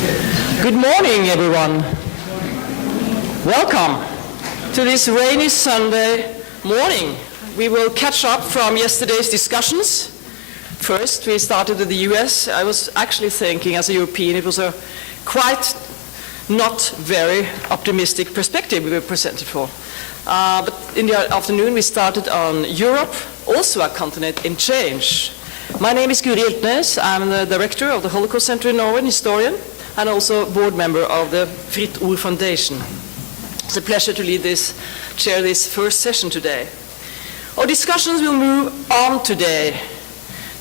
Good morning, everyone. Welcome to this rainy Sunday morning. We will catch up from yesterday's discussions. First, we started with the US. I was actually thinking, as a European, it was a quite not very optimistic perspective we were presented for. But in the afternoon, we started on Europe, also a continent in change. My name is Guri Hjeltnes. I'm the director of the Holocaust Center in Norway, historian, and also board member of the Fritt Ord Foundation. It's a pleasure to chair this first session today. Our discussions will move on today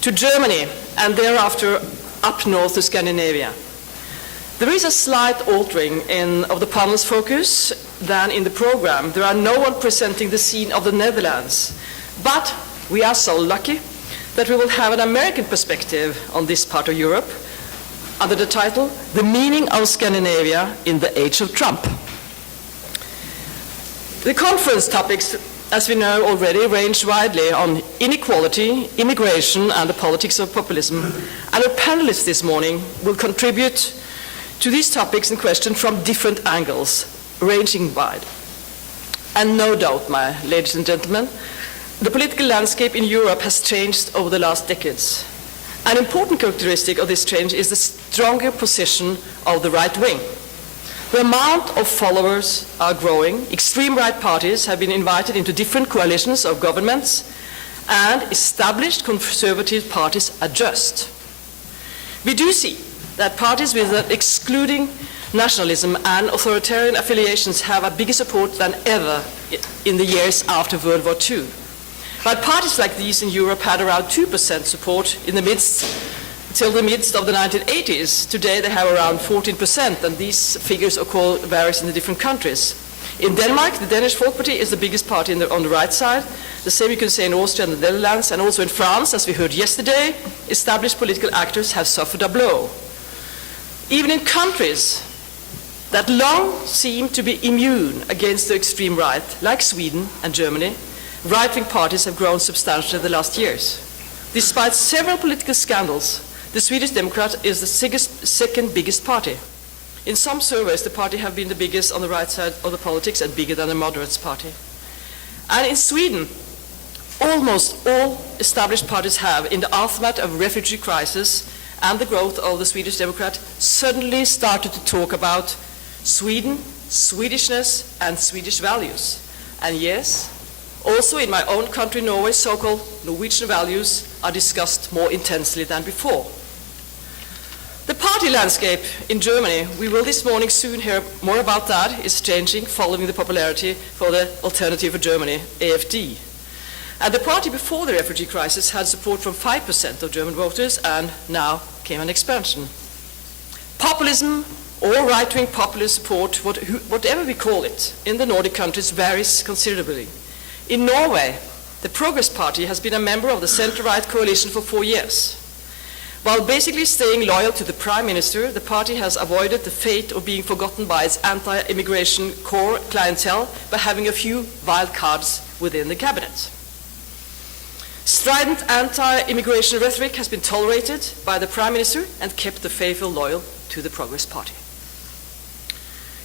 to Germany and thereafter up north to Scandinavia. There is a slight altering of the panel's focus than in the program. There are no one presenting the scene of the Netherlands, but we are so lucky that we will have an American perspective on this part of Europe under the title, The Meaning of Scandinavia in the Age of Trump. The conference topics, as we know already, range widely on inequality, immigration, and the politics of populism. And our panelists this morning will contribute to these topics in question from different angles, ranging wide. And no doubt, my ladies and gentlemen, the political landscape in Europe has changed over the last decades. An important characteristic of this change is the stronger position of the right wing. The amount of followers are growing. Extreme right parties have been invited into different coalitions of governments, and established conservative parties adjust. We do see that parties with excluding nationalism and authoritarian affiliations have a bigger support than ever in the years after World War II. But parties like these in Europe had around 2% support till the midst of the 1980s. Today they have around 14%, and these figures of course varies in the different countries. In Denmark, the Danish Folkeparti is the biggest party on the right side. The same you can say in Austria and the Netherlands, and also in France, as we heard yesterday, established political actors have suffered a blow. Even in countries that long seemed to be immune against the extreme right, like Sweden and Germany, right-wing parties have grown substantially in the last years. Despite several political scandals, the Swedish Democrat is the second biggest party. In some surveys, the party have been the biggest on the right side of the politics and bigger than the moderates party. And in Sweden, almost all established parties have, in the aftermath of refugee crisis and the growth of the Swedish Democrat, suddenly started to talk about Sweden, Swedishness, and Swedish values. And yes, also in my own country, Norway, so-called Norwegian values are discussed more intensely than before. The party landscape in Germany, we will this morning soon hear more about that, is changing following the popularity for the Alternative for Germany, AfD. And the party before the refugee crisis had support from 5% of German voters, and now came an expansion. Populism or right-wing populist support, whatever we call it, in the Nordic countries varies considerably. In Norway, the Progress Party has been a member of the center-right coalition for 4 years. While basically staying loyal to the Prime Minister, the party has avoided the fate of being forgotten by its anti-immigration core clientele by having a few wild cards within the cabinet. Strident anti-immigration rhetoric has been tolerated by the Prime Minister and kept the faithful loyal to the Progress Party.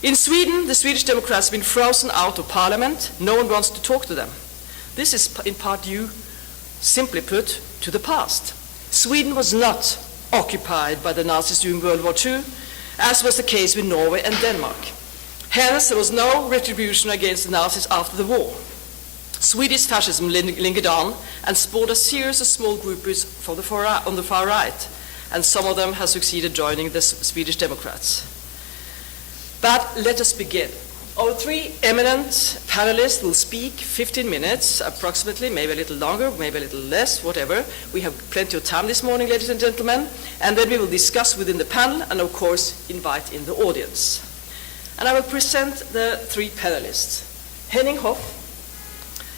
In Sweden, the Swedish Democrats have been frozen out of parliament. No one wants to talk to them. This is in part due, simply put, to the past. Sweden was not occupied by the Nazis during World War II, as was the case with Norway and Denmark. Hence, there was no retribution against the Nazis after the war. Swedish fascism lingered on and spawned a series of small groups on the far right, and some of them have succeeded joining the Swedish Democrats. But let us begin. Our three eminent panelists will speak 15 minutes, approximately, maybe a little longer, maybe a little less, whatever. We have plenty of time this morning, ladies and gentlemen, and then we will discuss within the panel and, of course, invite in the audience. And I will present the three panelists. Henning Hoff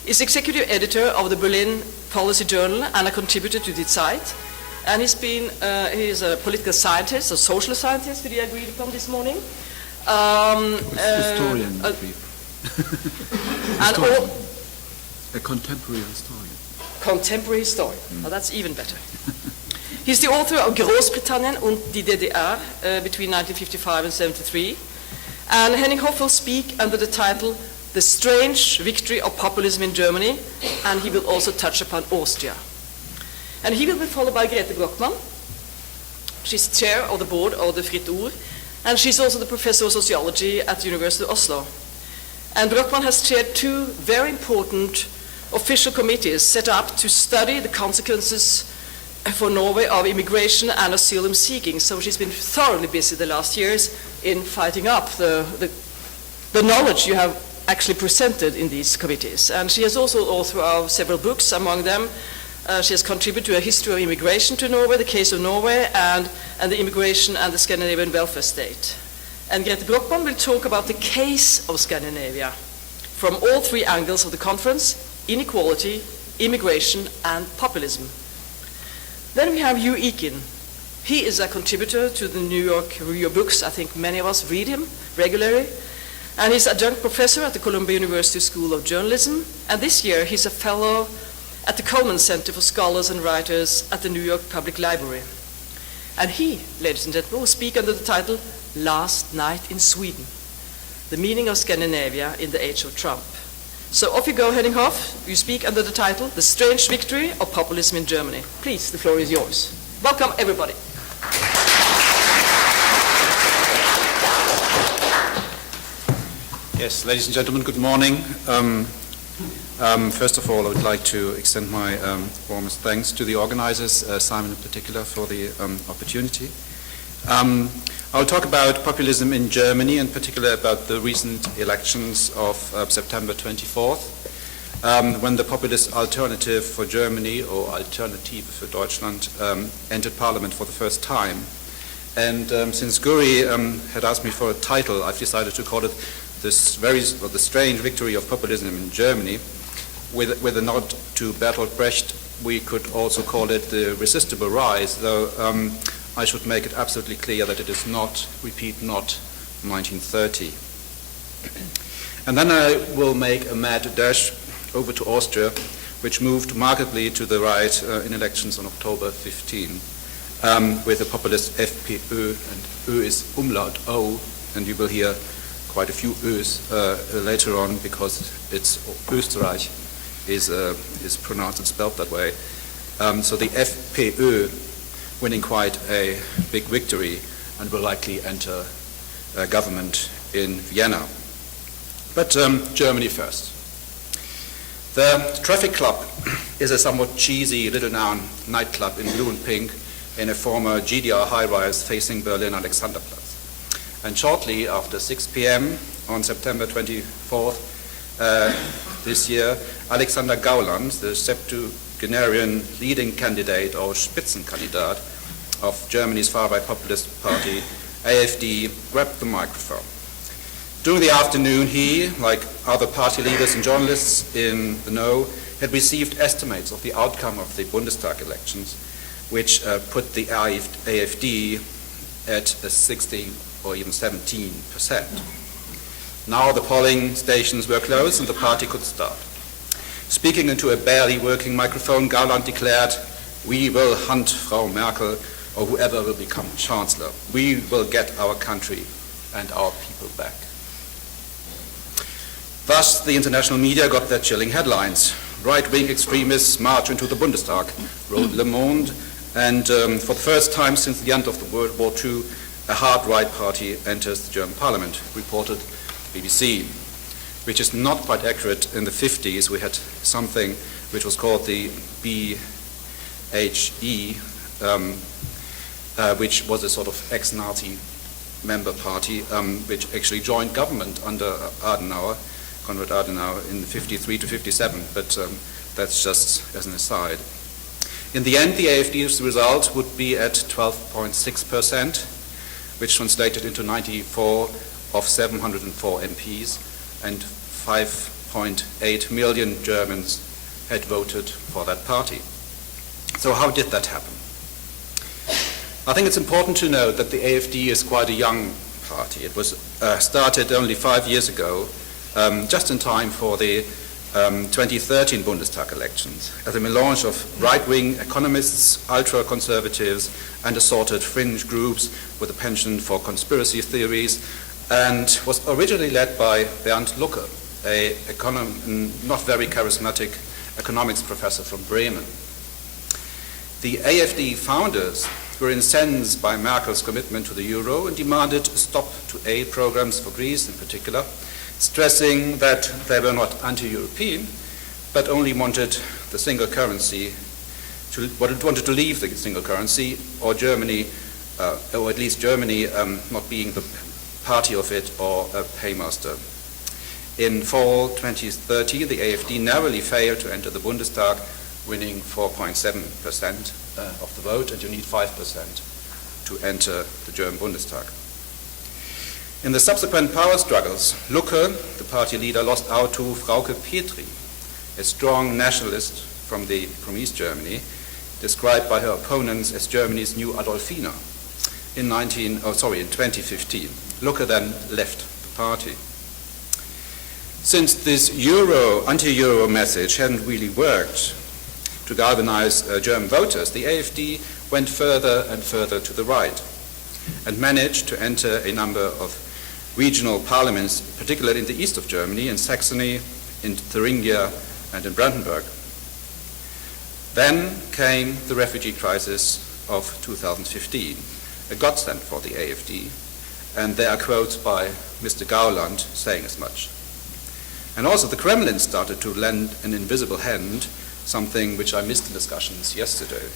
is executive editor of the Berlin Policy Journal and a contributor to Die Zeit. And he's a political scientist, a social scientist, we agreed upon this morning. Historian. And a contemporary historian. Contemporary historian. Well, that's even better. He's the author of Großbritannien und die DDR between 1955 and 73. And Henning Hoff will speak under the title The Strange Victory of Populism in Germany, and he will also touch upon Austria. And he will be followed by Grete Brockmann. She's chair of the board of the Fritt Ord, and she's also the professor of sociology at the University of Oslo. And Brockmann has chaired two very important official committees set up to study the consequences for Norway of immigration and asylum seeking. So she's been thoroughly busy the last years in fighting up the knowledge you have actually presented in these committees. And she is also author of several books. Among them, she has contributed to a history of immigration to Norway, the case of Norway, and the immigration and the Scandinavian welfare state. And Grete Brockmann will talk about the case of Scandinavia from all three angles of the conference: inequality, immigration, and populism. Then we have Hugh Eakin. He is a contributor to the New York Review of Books. I think many of us read him regularly. And he's adjunct professor at the Columbia University School of Journalism. And this year he's a fellow at the Coleman Center for Scholars and Writers at the New York Public Library. And he, ladies and gentlemen, will speak under the title Last Night in Sweden, the meaning of Scandinavia in the age of Trump. So off you go, Henning Hoff. You speak under the title, The Strange Victory of Populism in Germany. Please, the floor is yours. Welcome, everybody. Yes, ladies and gentlemen, good morning. First of all, I would like to extend my warmest thanks to the organizers, Simon in particular, for the opportunity. I'll talk about populism in Germany, in particular about the recent elections of September 24th, when the populist Alternative for Germany, or Alternative für Deutschland, entered parliament for the first time. And since Guri had asked me for a title, I've decided to call it the Strange Victory of Populism in Germany. With a nod to Bertolt Brecht, we could also call it the Resistible Rise, though I should make it absolutely clear that it is not, repeat, not 1930. And then I will make a mad dash over to Austria, which moved markedly to the right in elections on October 15, with the populist FPÖ, and Ö is umlaut O, and you will hear quite a few Ös later on, because it's Österreich is pronounced and spelled that way. So the FPÖ winning quite a big victory and will likely enter government in Vienna. But Germany first. The Traffic Club is a somewhat cheesy little-known nightclub in blue and pink in a former GDR high-rise facing Berlin Alexanderplatz. And shortly after 6 p.m. on September 24th this year, Alexander Gauland, the septuagenarian leading candidate or Spitzenkandidat of Germany's far-right populist party, AfD, grabbed the microphone. During the afternoon, he, like other party leaders and journalists in the know, had received estimates of the outcome of the Bundestag elections, which put the AfD at 16 or even 17%. Now the polling stations were closed and the party could start. Speaking into a barely working microphone, Gauland declared, "We will hunt Frau Merkel or whoever will become chancellor. We will get our country and our people back." Thus, the international media got their chilling headlines. Right-wing extremists march into the Bundestag, wrote Le Monde, and for the first time since the end of the World War II, a hard right party enters the German parliament, reported BBC, which is not quite accurate. In the 50s, we had something which was called the BHE, which was a sort of ex-Nazi member party, which actually joined government under Adenauer, Konrad Adenauer, in 53 to 57, but that's just as an aside. In the end, the AfD's result would be at 12.6%, which translated into 94 of 704 MPs, and 5.8 million Germans had voted for that party. So how did that happen? I think it's important to note that the AfD is quite a young party. It was started only 5 years ago, just in time for the 2013 Bundestag elections as a melange of right-wing economists, ultra-conservatives, and assorted fringe groups with a penchant for conspiracy theories, and was originally led by Bernd Lucke, a not very charismatic economics professor from Bremen. The AfD founders were incensed by Merkel's commitment to the euro and demanded a stop to aid programs for Greece in particular, stressing that they were not anti-European, but only wanted the single currency, wanted to leave the single currency, or Germany, or at least Germany not being the party of it or a paymaster. In fall 2013, the AfD narrowly failed to enter the Bundestag, winning 4.7% of the vote, and you need 5% to enter the German Bundestag. In the subsequent power struggles, Lucke, the party leader, lost out to Frauke Petri, a strong nationalist from East Germany, described by her opponents as Germany's new Adolfina in 2015. Lucke then left the party. Since this anti-euro message hadn't really worked to galvanize German voters, the AfD went further and further to the right and managed to enter a number of regional parliaments, particularly in the east of Germany, in Saxony, in Thuringia, and in Brandenburg. Then came the refugee crisis of 2015, a godsend for the AfD, and there are quotes by Mr. Gauland saying as much. And also the Kremlin started to lend an invisible hand, something which I missed in discussions yesterday.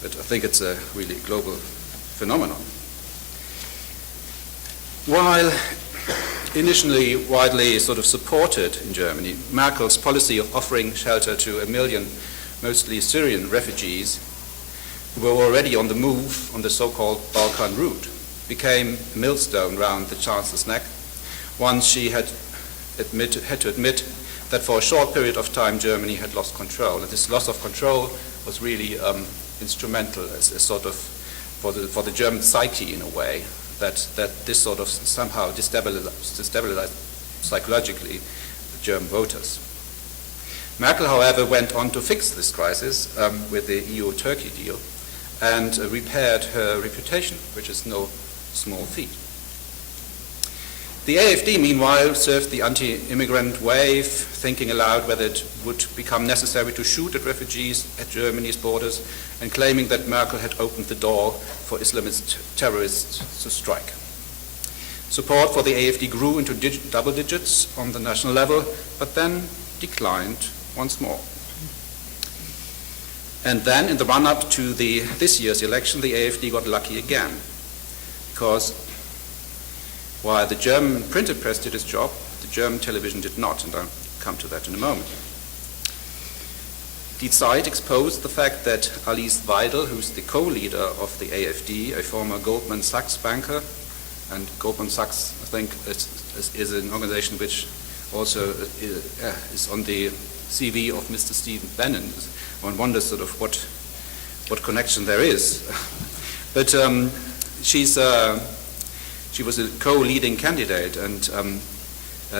But I think it's a really global phenomenon. While initially widely sort of supported in Germany, Merkel's policy of offering shelter to 1 million, mostly Syrian refugees, who were already on the move on the so-called Balkan route, became a millstone round the Chancellor's neck once she had to admit that for a short period of time Germany had lost control. And this loss of control was really instrumental as a sort of for the German psyche in a way, that this sort of somehow destabilized psychologically the German voters. Merkel, however, went on to fix this crisis with the EU-Turkey deal and repaired her reputation, which is no small feat. The AfD, meanwhile, surfed the anti-immigrant wave, thinking aloud whether it would become necessary to shoot at refugees at Germany's borders, and claiming that Merkel had opened the door for Islamist terrorists to strike. Support for the AfD grew into double digits on the national level, but then declined once more. And then, in the run-up to this year's election, the AfD got lucky again, because while the German printed press did its job, the German television did not, and I'll come to that in a moment. Die Zeit exposed the fact that Alice Weidel, who's the co-leader of the AfD, a former Goldman Sachs banker, and Goldman Sachs, I think, is an organization which also is on the CV of Mr. Stephen Bannon. One wonders sort of what connection there is. But she was a co-leading candidate, and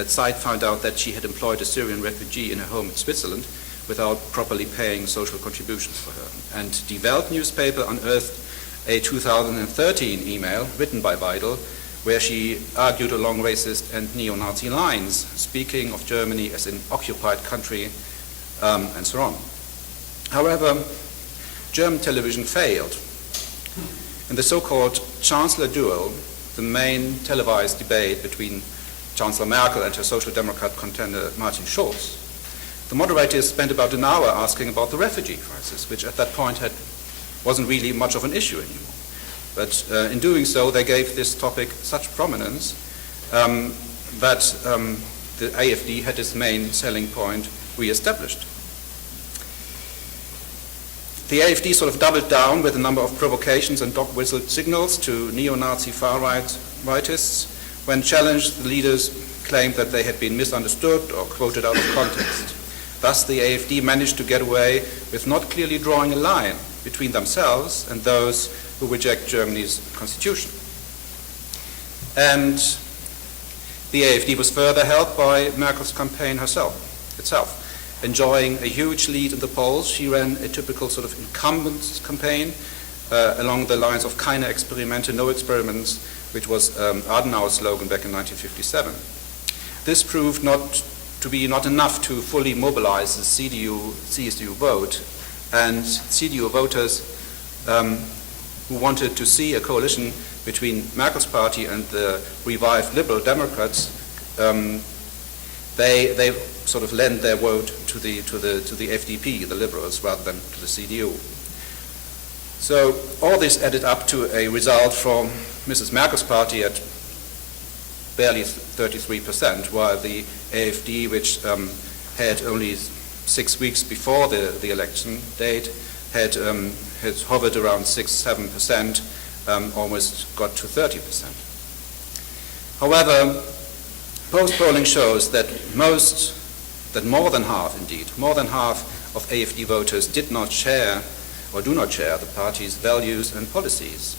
Zeit found out that she had employed a Syrian refugee in her home in Switzerland without properly paying social contributions for her. And Die Welt newspaper unearthed a 2013 email written by Weidel, where she argued along racist and neo-Nazi lines, speaking of Germany as an occupied country, and so on. However, German television failed. In the so-called Chancellor duel, the main televised debate between Chancellor Merkel and her Social Democrat contender Martin Schulz, the moderators spent about an hour asking about the refugee crisis, which at that point wasn't really much of an issue anymore. But in doing so, they gave this topic such prominence that the AfD had its main selling point re-established. The AfD sort of doubled down with a number of provocations and dog-whistle signals to neo-Nazi far-rightists. When challenged, the leaders claimed that they had been misunderstood or quoted out of context. Thus, the AfD managed to get away with not clearly drawing a line between themselves and those who reject Germany's constitution. And the AfD was further helped by Merkel's campaign herself. It itself. Enjoying a huge lead in the polls, she ran a typical sort of incumbent campaign along the lines of keine Experimente, no experiments, which was Adenauer's slogan back in 1957. This proved to be not enough to fully mobilize the CSU vote, and CDU voters who wanted to see a coalition between Merkel's party and the revived Liberal Democrats, they sort of lent their vote to the FDP, the Liberals, rather than to the CDU. So all this added up to a result from Mrs. Merkel's party at barely 33%, while the AfD, which had only 6 weeks before the election date, had hovered around 6-7%, almost got to 30%. However, post-polling shows that more than half of AfD voters did not share or do not share the party's values and policies.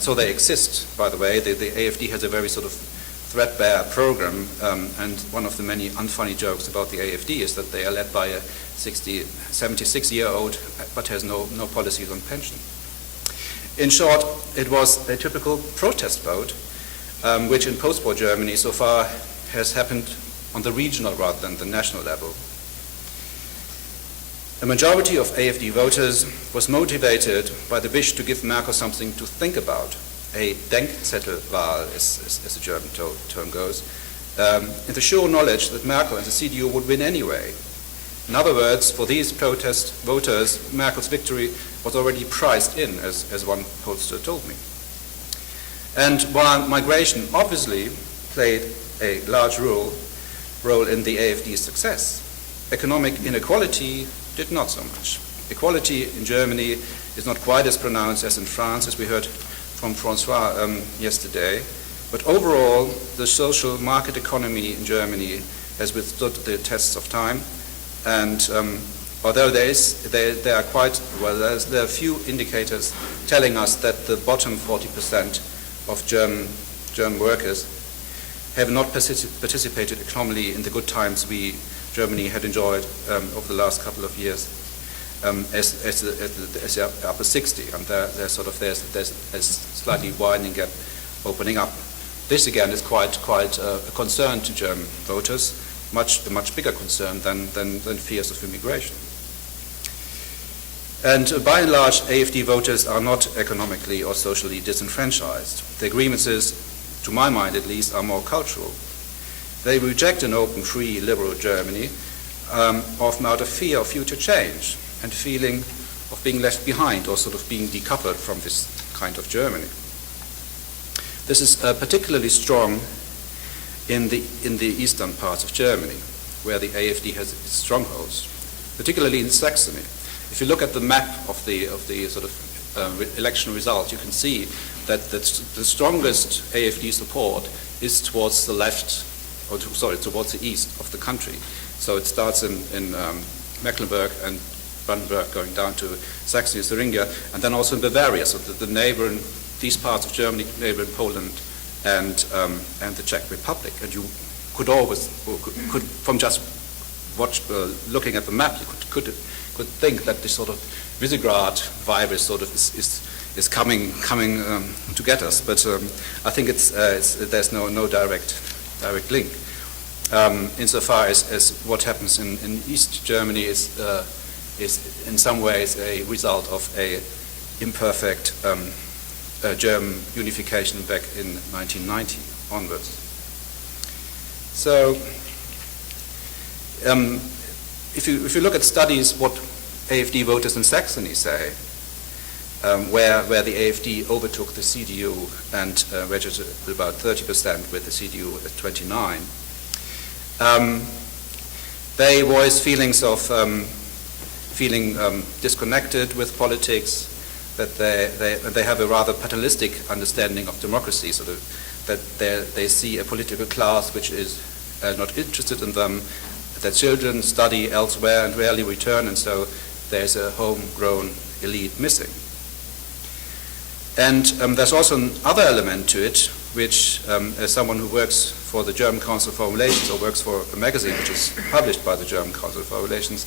So they exist, by the way. The AfD has a very sort of threadbare program, and one of the many unfunny jokes about the AfD is that they are led by a 76-year-old but has no policies on pension. In short, it was a typical protest vote, which in post-war Germany so far has happened on the regional rather than the national level. A majority of AfD voters was motivated by the wish to give Merkel something to think about, a Denkzettelwahl, as the German term goes, in the sure knowledge that Merkel and the CDU would win anyway. In other words, for these protest voters, Merkel's victory was already priced in, as one pollster told me. And while migration obviously played a large role in the AfD's success, economic inequality did not so much. Equality in Germany is not quite as pronounced as in France, as we heard from Francois yesterday, but overall the social market economy in Germany has withstood the tests of time, and although there are few indicators telling us that the bottom 40% of German workers have not participated economically in the good times Germany had enjoyed over the last couple of years, as the upper 60, and there's a slightly widening gap opening up. This again is quite a concern to German voters, a much bigger concern than fears of immigration. And by and large, AfD voters are not economically or socially disenfranchised. The grievances, to my mind at least, are more cultural. They reject an open, free, liberal Germany, often out of fear of future change and feeling of being left behind or sort of being decoupled from this kind of Germany. This is particularly strong in the eastern parts of Germany, where the AfD has its strongholds, particularly in Saxony. If you look at the map of the sort of election results, you can see that the strongest AfD support is towards the left, towards the east of the country. So it starts in Mecklenburg and Brandenburg, going down to Saxony, Thuringia, and then also in Bavaria. So the neighboring, these parts of Germany, neighboring Poland and the Czech Republic. And you could from just looking at the map, you could think that this sort of Visegrad virus sort of is coming to get us, but I think there's no direct link. Insofar as what happens in East Germany is in some ways a result of a imperfect German unification back in 1990 onwards. So if you look at studies, what AfD voters in Saxony say, where the AfD overtook the CDU and registered about 30% with the CDU at 29%, they voice feelings of feeling disconnected with politics, that they have a rather paternalistic understanding of democracy, so that they see a political class which is not interested in them, that children study elsewhere and rarely return, and so there's a homegrown elite missing. And there's also another element to it, which, as someone who works for the German Council of Foreign Relations or works for a magazine which is published by the German Council of Foreign Relations,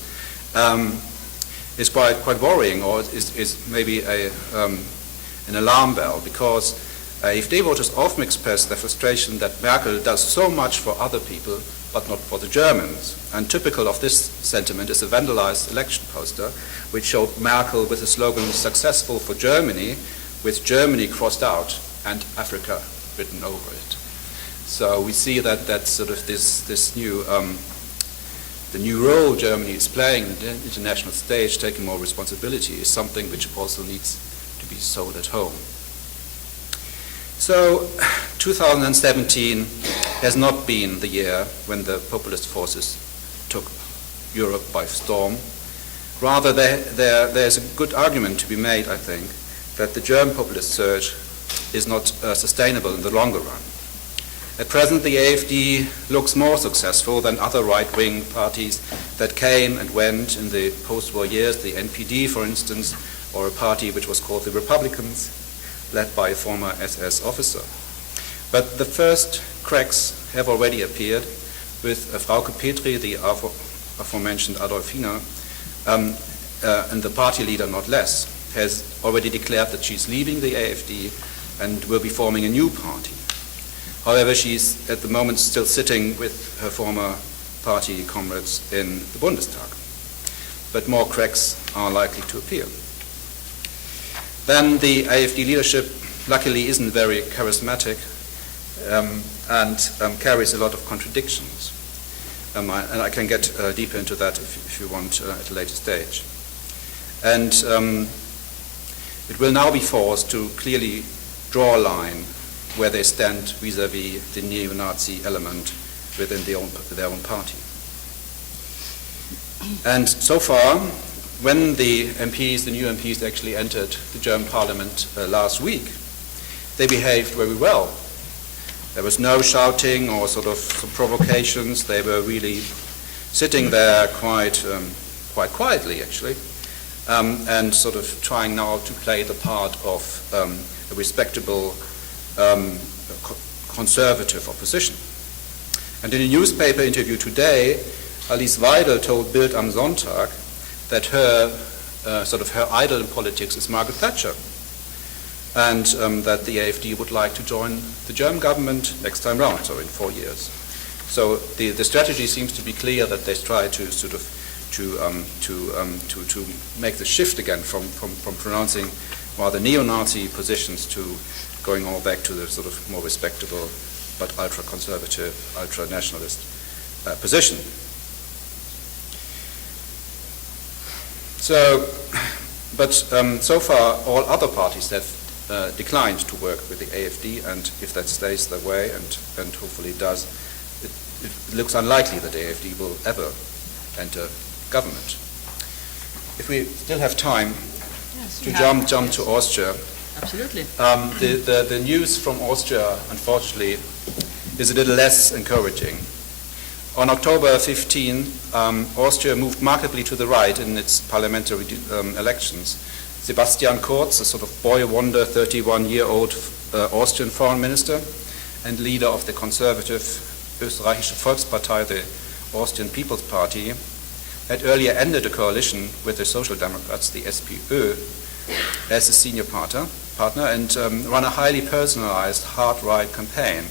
is quite worrying, or is maybe an alarm bell, because AfD voters often express their frustration that Merkel does so much for other people, but not for the Germans. And typical of this sentiment is a vandalized election poster, which showed Merkel with the slogan "Successful for Germany," with Germany crossed out and Africa written over it. So we see that sort of this new the new role Germany is playing on the international stage, taking more responsibility, is something which also needs to be sold at home. So 2017 has not been the year when the populist forces took Europe by storm. Rather, there's a good argument to be made, I think, that the German populist surge is not sustainable in the longer run. At present, the AfD looks more successful than other right-wing parties that came and went in the post-war years, the NPD, for instance, or a party which was called the Republicans, led by a former SS officer. But the first cracks have already appeared, with Frauke Petri, the aforementioned Adolfina, and the party leader, not less, has already declared that she's leaving the AfD and will be forming a new party. However, she's at the moment still sitting with her former party comrades in the Bundestag. But more cracks are likely to appear. Then the AfD leadership, luckily, isn't very charismatic and carries a lot of contradictions. And I can get deeper into that if you want at a later stage. And it will now be forced to clearly draw a line where they stand vis-à-vis the neo-Nazi element within their own party. And so far, when the new MPs actually entered the German parliament last week, they behaved very well. There was no shouting or sort of provocations. They were really sitting there quite quietly, actually, and sort of trying now to play the part of a respectable conservative opposition. And in a newspaper interview today, Alice Weidel told Bild am Sonntag that her idol in politics is Margaret Thatcher, and that the AfD would like to join the German government next time round, so in 4 years. So the strategy seems to be clear, that they try to sort of to make the shift again from pronouncing rather neo-Nazi positions to going all back to the sort of more respectable but ultra-conservative, ultra-nationalist position. So, but so far all other parties have declined to work with the AfD, and if that stays that way, and hopefully it does, it looks unlikely that the AfD will ever enter government. If we still have time to jump to Austria. Absolutely. The news from Austria, unfortunately, is a little less encouraging. On October 15, Austria moved markedly to the right in its parliamentary elections. Sebastian Kurz, a sort of boy wonder, 31-year-old Austrian foreign minister and leader of the conservative Österreichische Volkspartei, the Austrian People's Party, had earlier ended a coalition with the Social Democrats, the SPÖ, as a senior partner, and run a highly personalized hard-right campaign.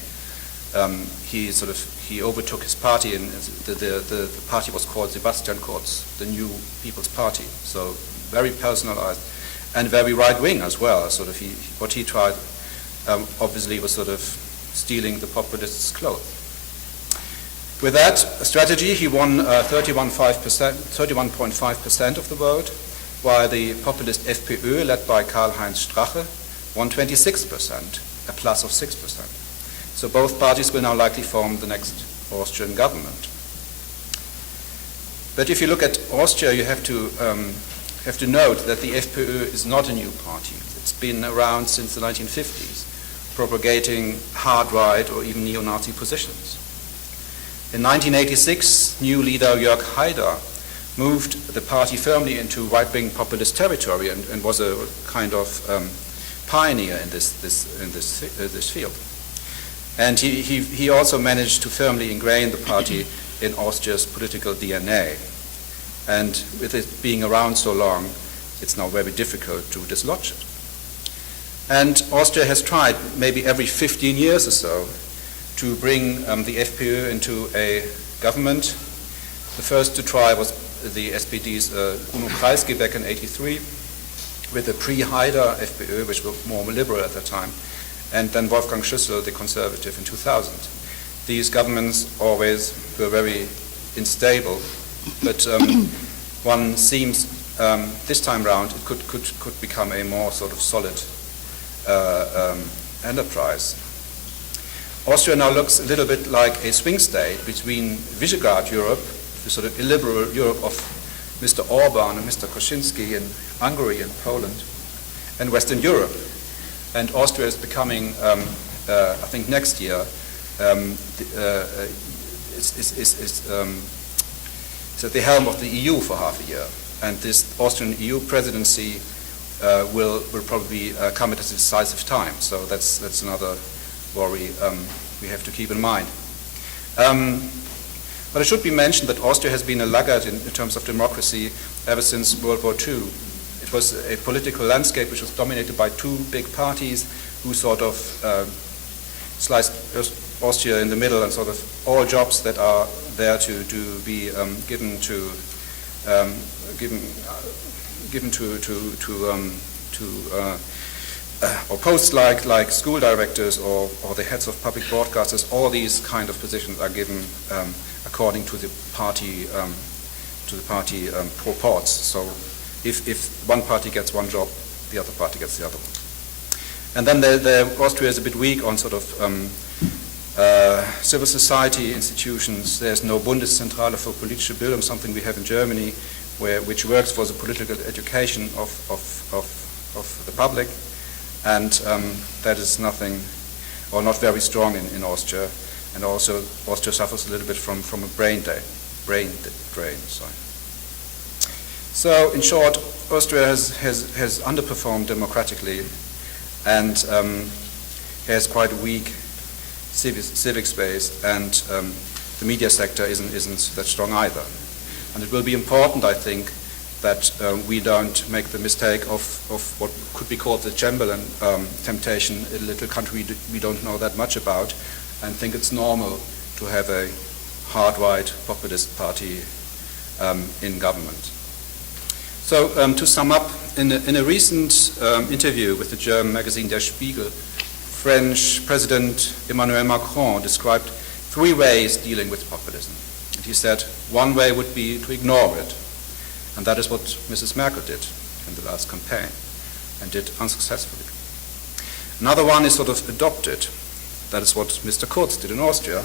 He overtook his party, and the party was called Sebastian Kurz, the New People's Party. So very personalized and very right-wing as well. Sort of what he tried, obviously, was sort of stealing the populists' clothes. With that strategy, he won 31.5% of the vote, while the populist FPÖ, led by Karl-Heinz Strache, won 26%, a plus of 6%. So both parties will now likely form the next Austrian government. But if you look at Austria, you have to note that the FPÖ is not a new party. It's been around since the 1950s, propagating hard right or even neo-Nazi positions. In 1986, new leader Jörg Haider moved the party firmly into right-wing populist territory and was a kind of pioneer in this field. And he also managed to firmly ingrain the party in Austria's political DNA. And with it being around so long, it's now very difficult to dislodge it. And Austria has tried, maybe every 15 years or so, to bring the FPÖ into a government. The first to try was the SPD's Uno Kreisky back in '83, with the pre-Haider FPÖ, which were more liberal at that time, and then Wolfgang Schüssel, the conservative, in 2000. These governments always were very unstable, but one seems this time round it could become a more sort of solid enterprise. Austria now looks a little bit like a swing state between Visegrad Europe, the sort of illiberal Europe of Mr. Orban and Mr. Kaczynski in Hungary and Poland, and Western Europe. And Austria is becoming, I think next year, is at the helm of the EU for half a year. And this Austrian EU presidency will probably come at a decisive time. So that's another worry we have to keep in mind. But it should be mentioned that Austria has been a laggard in terms of democracy ever since World War II. It was a political landscape which was dominated by two big parties who sort of sliced Austria in the middle, and sort of all jobs that are there to be given to or posts like school directors or the heads of public broadcasters. All these kind of positions are given according to the party purports. So if one party gets one job, the other party gets the other one. And then Austria is a bit weak on sort of civil society institutions. There's no Bundeszentrale für politische Bildung, something we have in Germany, which works for the political education of the public, and that is nothing, or not very strong in Austria. And also Austria suffers a little bit from a brain drain. Sorry. So in short, Austria has underperformed democratically, and has quite a weak civic space, and the media sector isn't that strong either. And it will be important, I think, that we don't make the mistake of what could be called the Chamberlain temptation, a little country we don't know that much about, and think it's normal to have a hard-right populist party in government. So to sum up, in a recent interview with the German magazine Der Spiegel, French President Emmanuel Macron described 3 ways dealing with populism. And he said one way would be to ignore it, and that is what Mrs. Merkel did in the last campaign, and did unsuccessfully. Another one is sort of adopt it. That is what Mr. Kurz did in Austria,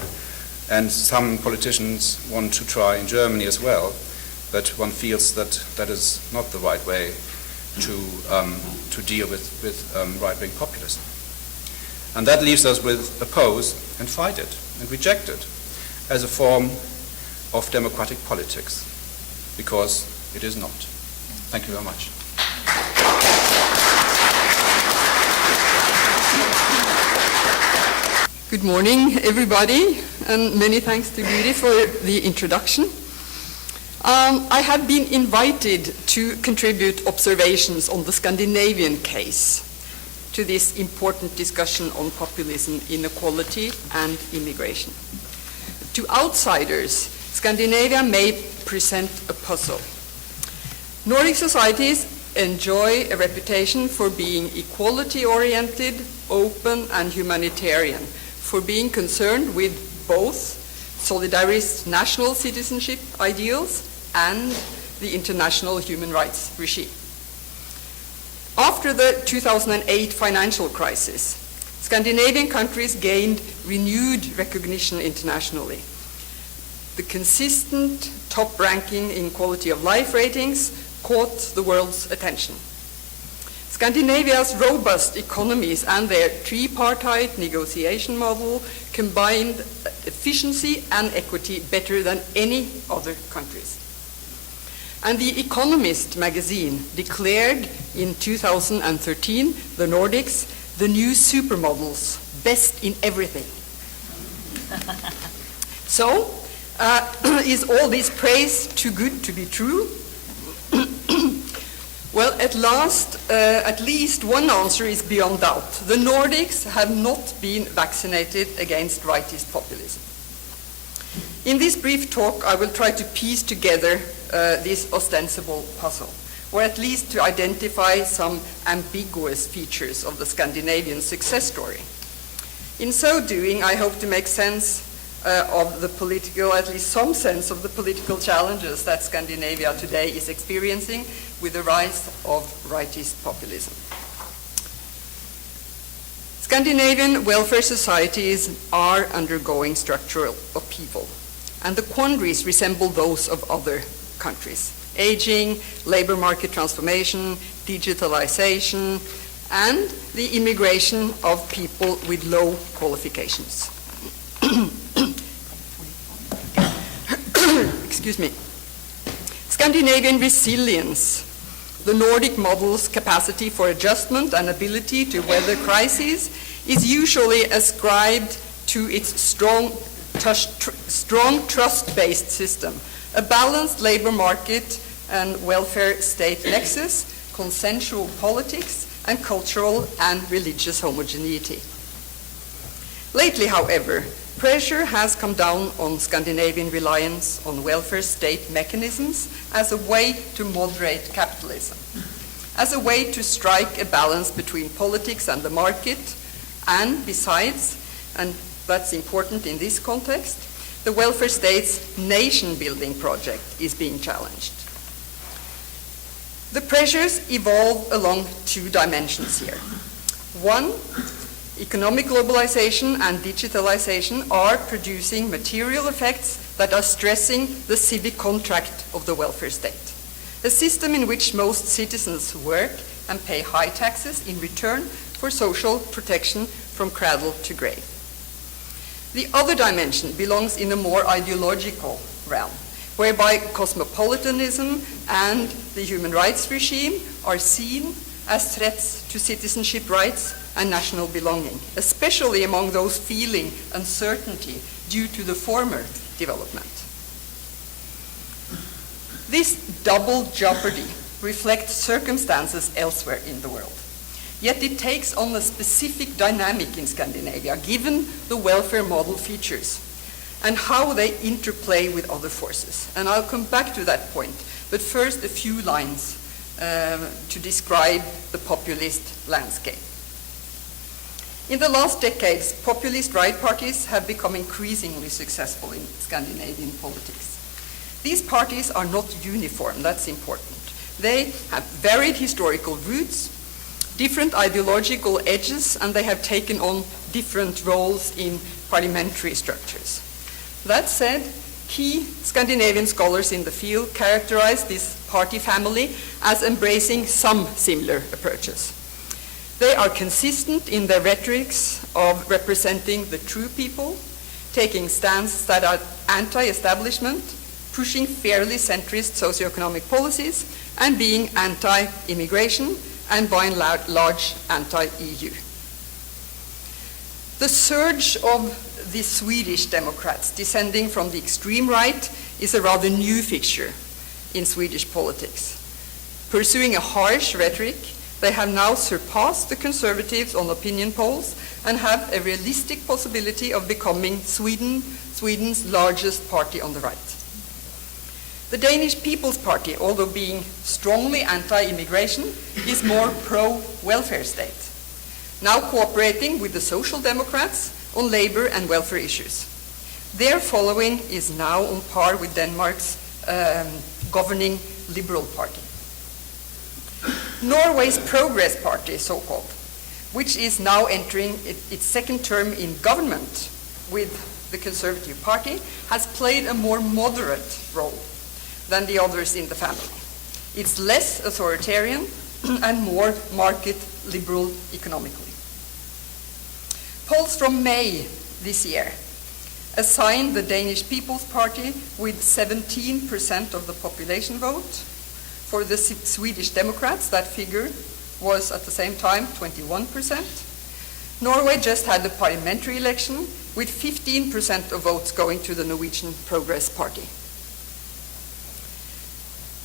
and some politicians want to try in Germany as well, but one feels that that is not the right way to deal with right-wing populism. And that leaves us with oppose and fight it and reject it as a form of democratic politics, because it is not. Thank you very much. Good morning, everybody, and many thanks to Guri for the introduction. I have been invited to contribute observations on the Scandinavian case to this important discussion on populism, inequality, and immigration. To outsiders, Scandinavia may present a puzzle. Nordic societies enjoy a reputation for being equality-oriented, open, and humanitarian, for being concerned with both solidarist national citizenship ideals and the international human rights regime. After the 2008 financial crisis, Scandinavian countries gained renewed recognition internationally. The consistent top ranking in quality of life ratings caught the world's attention. Scandinavia's robust economies and their tripartite negotiation model combined efficiency and equity better than any other countries. And The Economist magazine declared in 2013 the Nordics the new supermodels, best in everything, So, is all this praise too good to be true? Well, at least one answer is beyond doubt. The Nordics have not been vaccinated against rightist populism. In this brief talk, I will try to piece together this ostensible puzzle, or at least to identify some ambiguous features of the Scandinavian success story. In so doing, I hope to make sense of the political, at least some sense of the political challenges that Scandinavia today is experiencing with the rise of rightist populism. Scandinavian welfare societies are undergoing structural upheaval, and the quandaries resemble those of other countries: aging, labor market transformation, digitalization, and the immigration of people with low qualifications. Excuse me. Scandinavian resilience, the Nordic model's capacity for adjustment and ability to weather crises, is usually ascribed to its strong trust-based system, a balanced labor market and welfare state nexus, consensual politics, and cultural and religious homogeneity. Lately, however, pressure has come down on Scandinavian reliance on welfare state mechanisms as a way to moderate capitalism, as a way to strike a balance between politics and the market, and besides, and that's important in this context, the welfare state's nation-building project is being challenged. The pressures evolve along two dimensions here. One, economic globalization and digitalization are producing material effects that are stressing the civic contract of the welfare state, a system in which most citizens work and pay high taxes in return for social protection from cradle to grave. The other dimension belongs in a more ideological realm, whereby cosmopolitanism and the human rights regime are seen as threats to citizenship rights and national belonging, especially among those feeling uncertainty due to the former development. This double jeopardy reflects circumstances elsewhere in the world. Yet it takes on a specific dynamic in Scandinavia, given the welfare model features and how they interplay with other forces. And I'll come back to that point, but first a few lines to describe the populist landscape. In the last decades, populist right parties have become increasingly successful in Scandinavian politics. These parties are not uniform, that's important. They have varied historical roots, different ideological edges, and they have taken on different roles in parliamentary structures. That said, key Scandinavian scholars in the field characterize this party family as embracing some similar approaches. They are consistent in their rhetorics of representing the true people, taking stands that are anti-establishment, pushing fairly centrist socioeconomic policies, and being anti-immigration and by and large anti-EU. The surge of the Swedish Democrats descending from the extreme right is a rather new fixture in Swedish politics. Pursuing a harsh rhetoric, they have now surpassed the conservatives on opinion polls and have a realistic possibility of becoming Sweden's largest party on the right. The Danish People's Party, although being strongly anti-immigration, is more pro-welfare state, now cooperating with the Social Democrats on labor and welfare issues. Their following is now on par with Denmark's governing Liberal Party. Norway's Progress Party, so-called, which is now entering its second term in government with the Conservative Party, has played a more moderate role than the others in the family. It's less authoritarian and more market liberal economically. Polls from May this year assign the Danish People's Party with 17% of the population vote. For the Swedish Democrats, that figure was at the same time 21%. Norway just had the parliamentary election with 15% of votes going to the Norwegian Progress Party.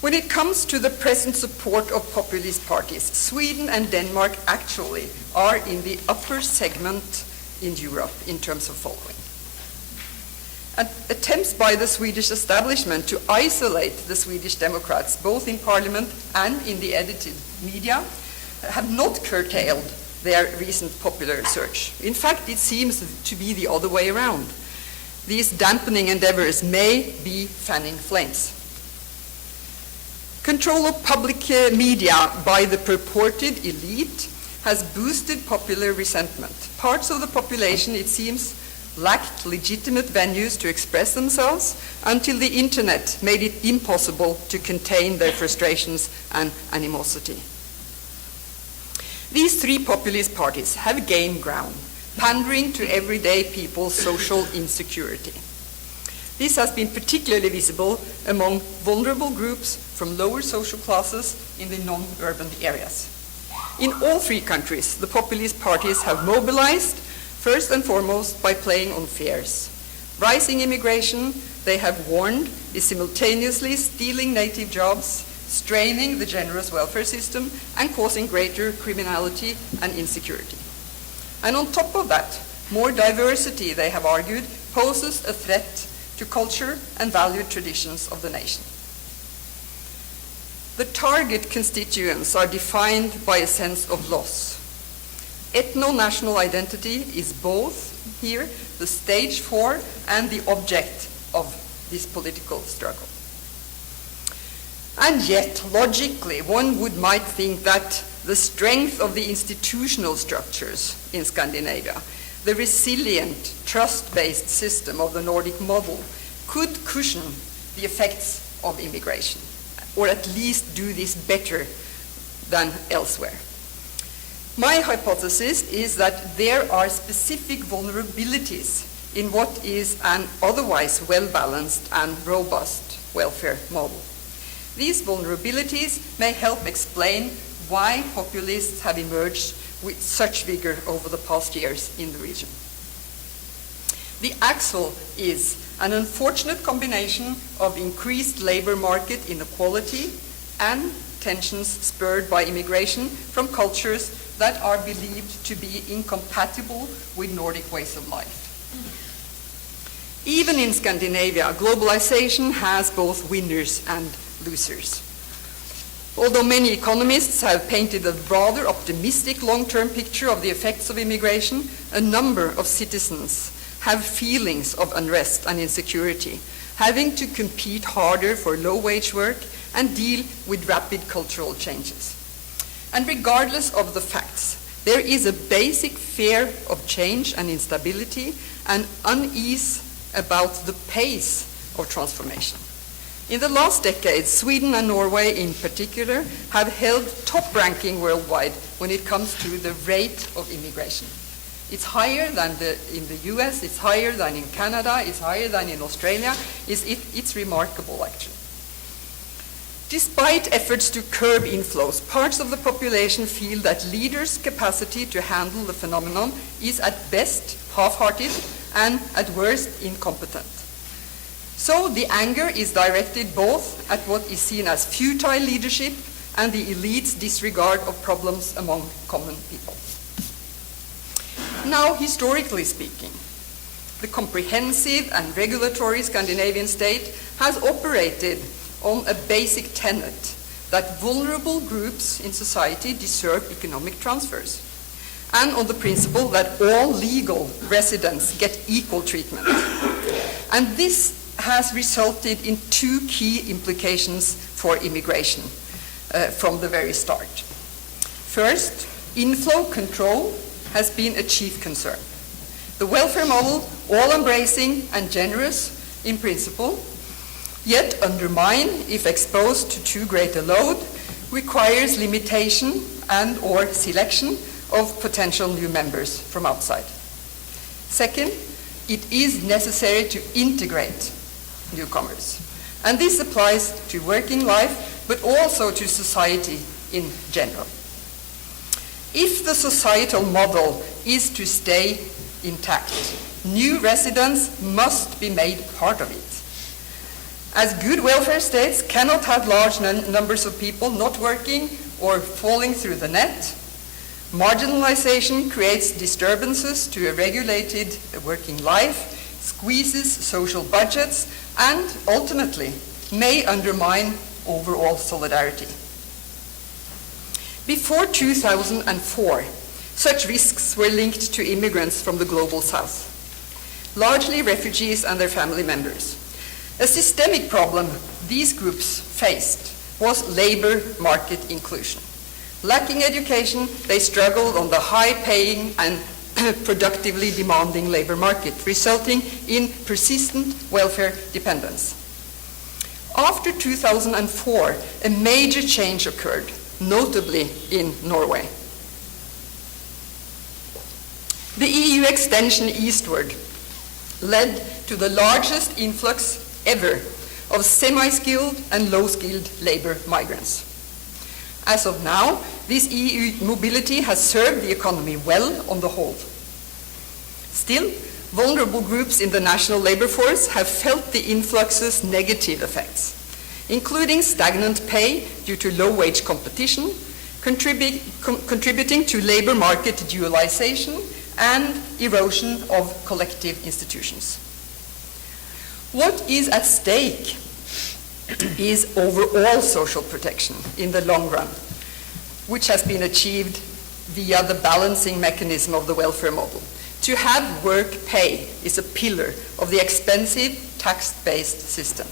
When it comes to the present support of populist parties, Sweden and Denmark actually are in the upper segment in Europe in terms of following. And attempts by the Swedish establishment to isolate the Swedish Democrats, both in parliament and in the edited media, have not curtailed their recent popular surge. In fact, it seems to be the other way around. These dampening endeavors may be fanning flames. Control of public media by the purported elite has boosted popular resentment. Parts of the population, it seems, lacked legitimate venues to express themselves until the internet made it impossible to contain their frustrations and animosity. These three populist parties have gained ground, pandering to everyday people's social insecurity. This has been particularly visible among vulnerable groups from lower social classes in the non-urban areas. In all three countries, the populist parties have mobilized, first and foremost by playing on fears. Rising immigration, they have warned, is simultaneously stealing native jobs, straining the generous welfare system, and causing greater criminality and insecurity. And on top of that, more diversity, they have argued, poses a threat to culture and valued traditions of the nation. The target constituents are defined by a sense of loss. Ethno-national identity is both here the stage for and the object of this political struggle. And yet, logically, one might think that the strength of the institutional structures in Scandinavia, the resilient, trust-based system of the Nordic model, could cushion the effects of immigration, or at least do this better than elsewhere. My hypothesis is that there are specific vulnerabilities in what is an otherwise well-balanced and robust welfare model. These vulnerabilities may help explain why populists have emerged with such vigor over the past years in the region. The axle is an unfortunate combination of increased labor market inequality and tensions spurred by immigration from cultures that are believed to be incompatible with Nordic ways of life. Even in Scandinavia, globalization has both winners and losers. Although many economists have painted a rather optimistic long-term picture of the effects of immigration, a number of citizens have feelings of unrest and insecurity, having to compete harder for low-wage work and deal with rapid cultural changes. And regardless of the facts, there is a basic fear of change and instability and unease about the pace of transformation. In the last decades, Sweden and Norway in particular have held top ranking worldwide when it comes to the rate of immigration. It's higher than in the US, it's higher than in Canada, it's higher than in Australia. It's remarkable, actually. Despite efforts to curb inflows, parts of the population feel that leaders' capacity to handle the phenomenon is at best half-hearted and at worst incompetent. So the anger is directed both at what is seen as futile leadership and the elite's disregard of problems among common people. Now, historically speaking, the comprehensive and regulatory Scandinavian state has operated on a basic tenet that vulnerable groups in society deserve economic transfers, and on the principle that all legal residents get equal treatment. And this has resulted in two key implications for immigration from the very start. First, inflow control has been a chief concern. The welfare model, all-embracing and generous in principle, yet undermined if exposed to too great a load, requires limitation and or selection of potential new members from outside. Second, it is necessary to integrate newcomers. And this applies to working life, but also to society in general. If the societal model is to stay intact. New residents must be made part of it. As good welfare states cannot have large numbers of people not working or falling through the net, marginalization creates disturbances to a regulated working life, squeezes social budgets, and ultimately may undermine overall solidarity. Before 2004, such risks were linked to immigrants from the global south, largely refugees and their family members. A systemic problem these groups faced was labor market inclusion. Lacking education, they struggled on the high-paying and productively demanding labor market, resulting in persistent welfare dependence. After 2004, a major change occurred, notably in Norway. The EU extension eastward led to the largest influx ever of semi-skilled and low-skilled labor migrants. As of now, this EU mobility has served the economy well on the whole. Still, vulnerable groups in the national labor force have felt the influx's negative effects, including stagnant pay due to low-wage competition, contributing to labor market dualization and erosion of collective institutions. What is at stake is overall social protection in the long run, which has been achieved via the balancing mechanism of the welfare model. To have work pay is a pillar of the expensive tax-based system.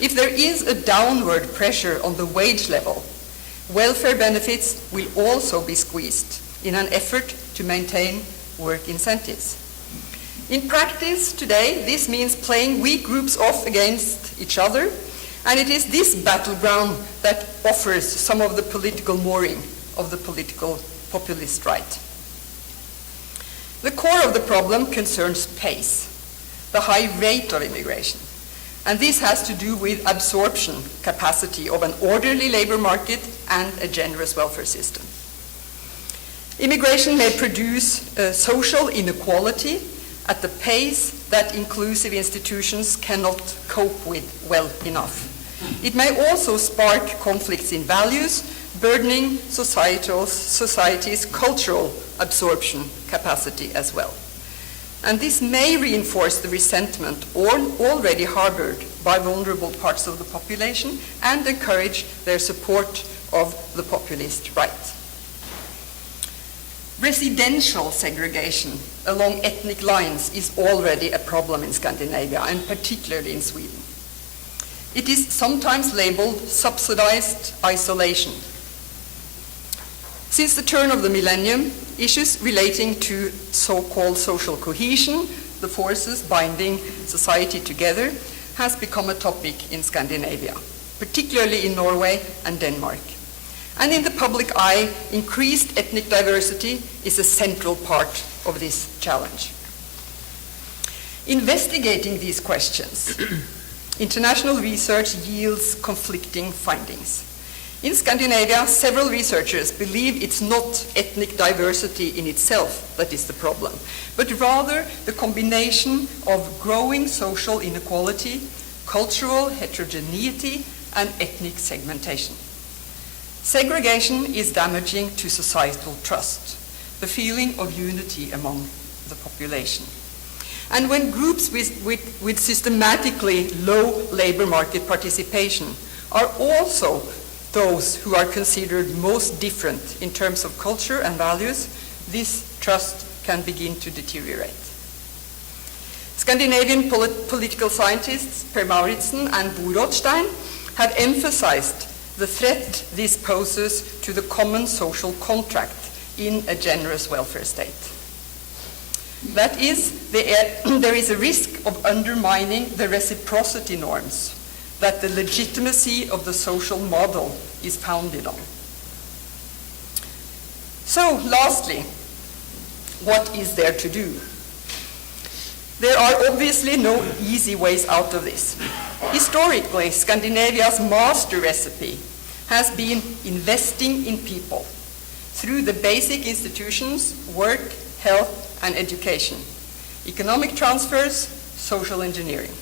If there is a downward pressure on the wage level, welfare benefits will also be squeezed in an effort to maintain work incentives. In practice today, this means playing weak groups off against each other, and it is this battleground that offers some of the political mooring of the political populist right. The core of the problem concerns pace, the high rate of immigration, and this has to do with absorption capacity of an orderly labor market and a generous welfare system. Immigration may produce social inequality at the pace that inclusive institutions cannot cope with well enough. It may also spark conflicts in values, burdening society's cultural absorption capacity as well. And this may reinforce the resentment already harbored by vulnerable parts of the population and encourage their support of the populist right. Residential segregation along ethnic lines is already a problem in Scandinavia, and particularly in Sweden. It is sometimes labeled subsidized isolation. Since the turn of the millennium, issues relating to so-called social cohesion, the forces binding society together, has become a topic in Scandinavia, particularly in Norway and Denmark. And in the public eye, increased ethnic diversity is a central part of this challenge. Investigating these questions, international research yields conflicting findings. In Scandinavia, several researchers believe it's not ethnic diversity in itself that is the problem, but rather the combination of growing social inequality, cultural heterogeneity, and ethnic segmentation. Segregation is damaging to societal trust, the feeling of unity among the population. And when groups with systematically low labor market participation are also those who are considered most different in terms of culture and values, this trust can begin to deteriorate. Scandinavian political scientists Per Mauritzen and Bo Rothstein have emphasized the threat this poses to the common social contract in a generous welfare state. That is, there is a risk of undermining the reciprocity norms that the legitimacy of the social model is founded on. So, lastly, what is there to do? There are obviously no easy ways out of this. Historically, Scandinavia's master recipe has been investing in people through the basic institutions, work, health, and education, economic transfers, social engineering.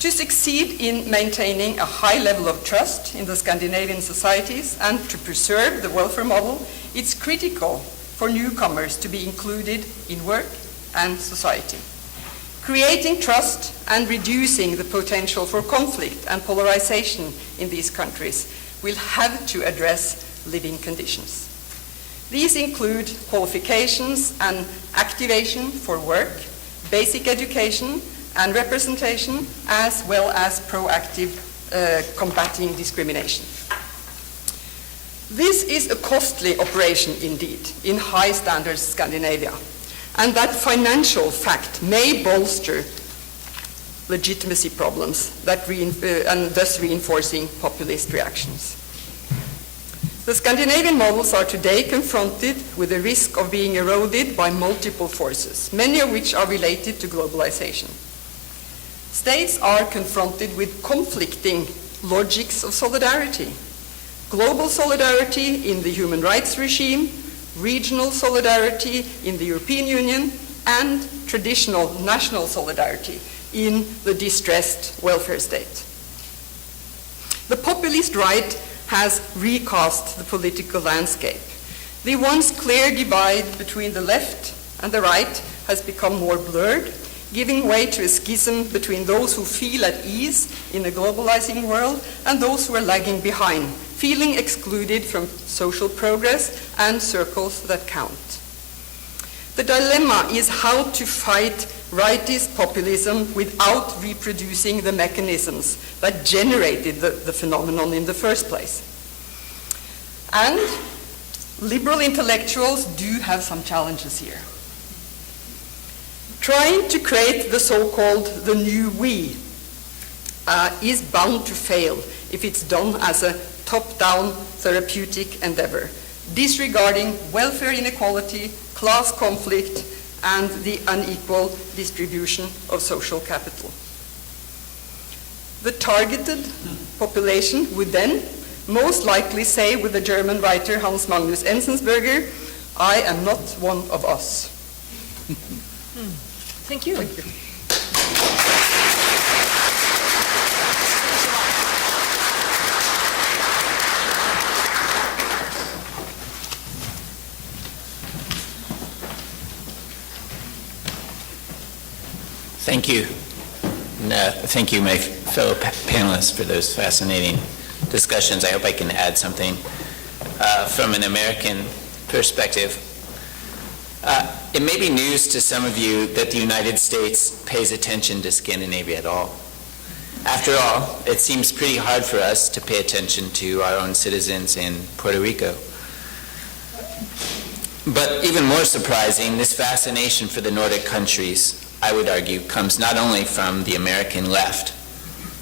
To succeed in maintaining a high level of trust in the Scandinavian societies and to preserve the welfare model, it's critical for newcomers to be included in work and society. Creating trust and reducing the potential for conflict and polarization in these countries will have to address living conditions. These include qualifications and activation for work, basic education, and representation, as well as proactive combating discrimination. This is a costly operation indeed in high standards Scandinavia, and that financial fact may bolster legitimacy problems that and thus reinforcing populist reactions. The Scandinavian models are today confronted with the risk of being eroded by multiple forces, many of which are related to globalization. States are confronted with conflicting logics of solidarity. Global solidarity in the human rights regime, regional solidarity in the European Union, and traditional national solidarity in the distressed welfare state. The populist right has recast the political landscape. The once clear divide between the left and the right has become more blurred, giving way to a schism between those who feel at ease in a globalizing world and those who are lagging behind, feeling excluded from social progress and circles that count. The dilemma is how to fight rightist populism without reproducing the mechanisms that generated the phenomenon in the first place. And liberal intellectuals do have some challenges here. Trying to create the so-called the new we is bound to fail if it's done as a top-down therapeutic endeavor, disregarding welfare inequality, class conflict, and the unequal distribution of social capital. The targeted population would then most likely say with the German writer Hans Magnus Enzensberger, "I am not one of us." Thank you. Thank you. Thank you. And, thank you, my fellow panelists, for those fascinating discussions. I hope I can add something from an American perspective. It may be news to some of you that the United States pays attention to Scandinavia at all. After all, it seems pretty hard for us to pay attention to our own citizens in Puerto Rico. But even more surprising, this fascination for the Nordic countries, I would argue, comes not only from the American left,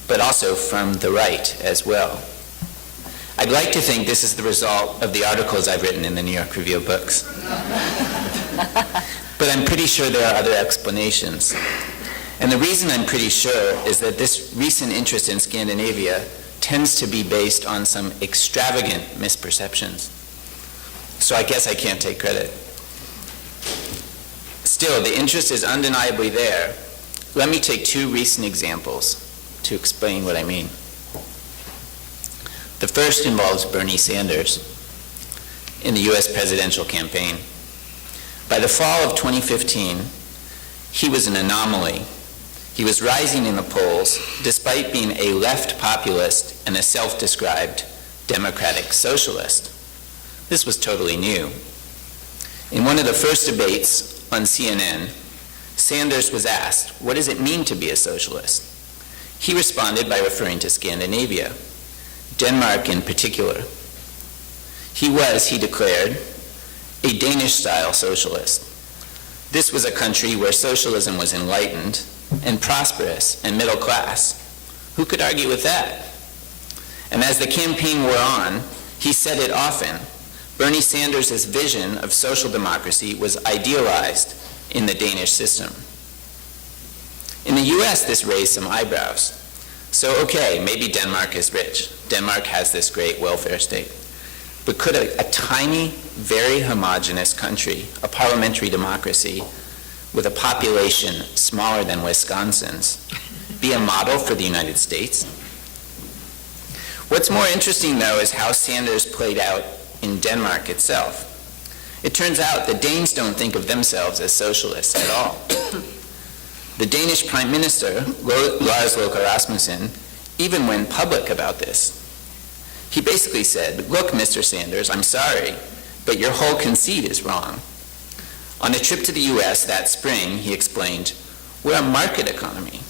but also from the right as well. I'd like to think this is the result of the articles I've written in the New York Review of Books. But I'm pretty sure there are other explanations. And the reason I'm pretty sure is that this recent interest in Scandinavia tends to be based on some extravagant misperceptions. So I guess I can't take credit. Still, the interest is undeniably there. Let me take two recent examples to explain what I mean. The first involves Bernie Sanders in the U.S. presidential campaign. By the fall of 2015, he was an anomaly. He was rising in the polls despite being a left populist and a self-described democratic socialist. This was totally new. In one of the first debates on CNN, Sanders was asked, "What does it mean to be a socialist?" He responded by referring to Scandinavia, Denmark in particular. He was, he declared, a Danish-style socialist. This was a country where socialism was enlightened and prosperous and middle class. Who could argue with that? And as the campaign wore on, he said it often, Bernie Sanders' vision of social democracy was idealized in the Danish system. In the US, this raised some eyebrows. So, okay, maybe Denmark is rich. Denmark has this great welfare state. But could a tiny, very homogeneous country, a parliamentary democracy, with a population smaller than Wisconsin's, be a model for the United States? What's more interesting, though, is how Sanders played out in Denmark itself. It turns out the Danes don't think of themselves as socialists at all. The Danish Prime Minister, Lars Løkke Rasmussen, even went public about this. He basically said, "Look, Mr. Sanders, I'm sorry, but your whole conceit is wrong." On a trip to the US that spring, he explained, "We're a market economy."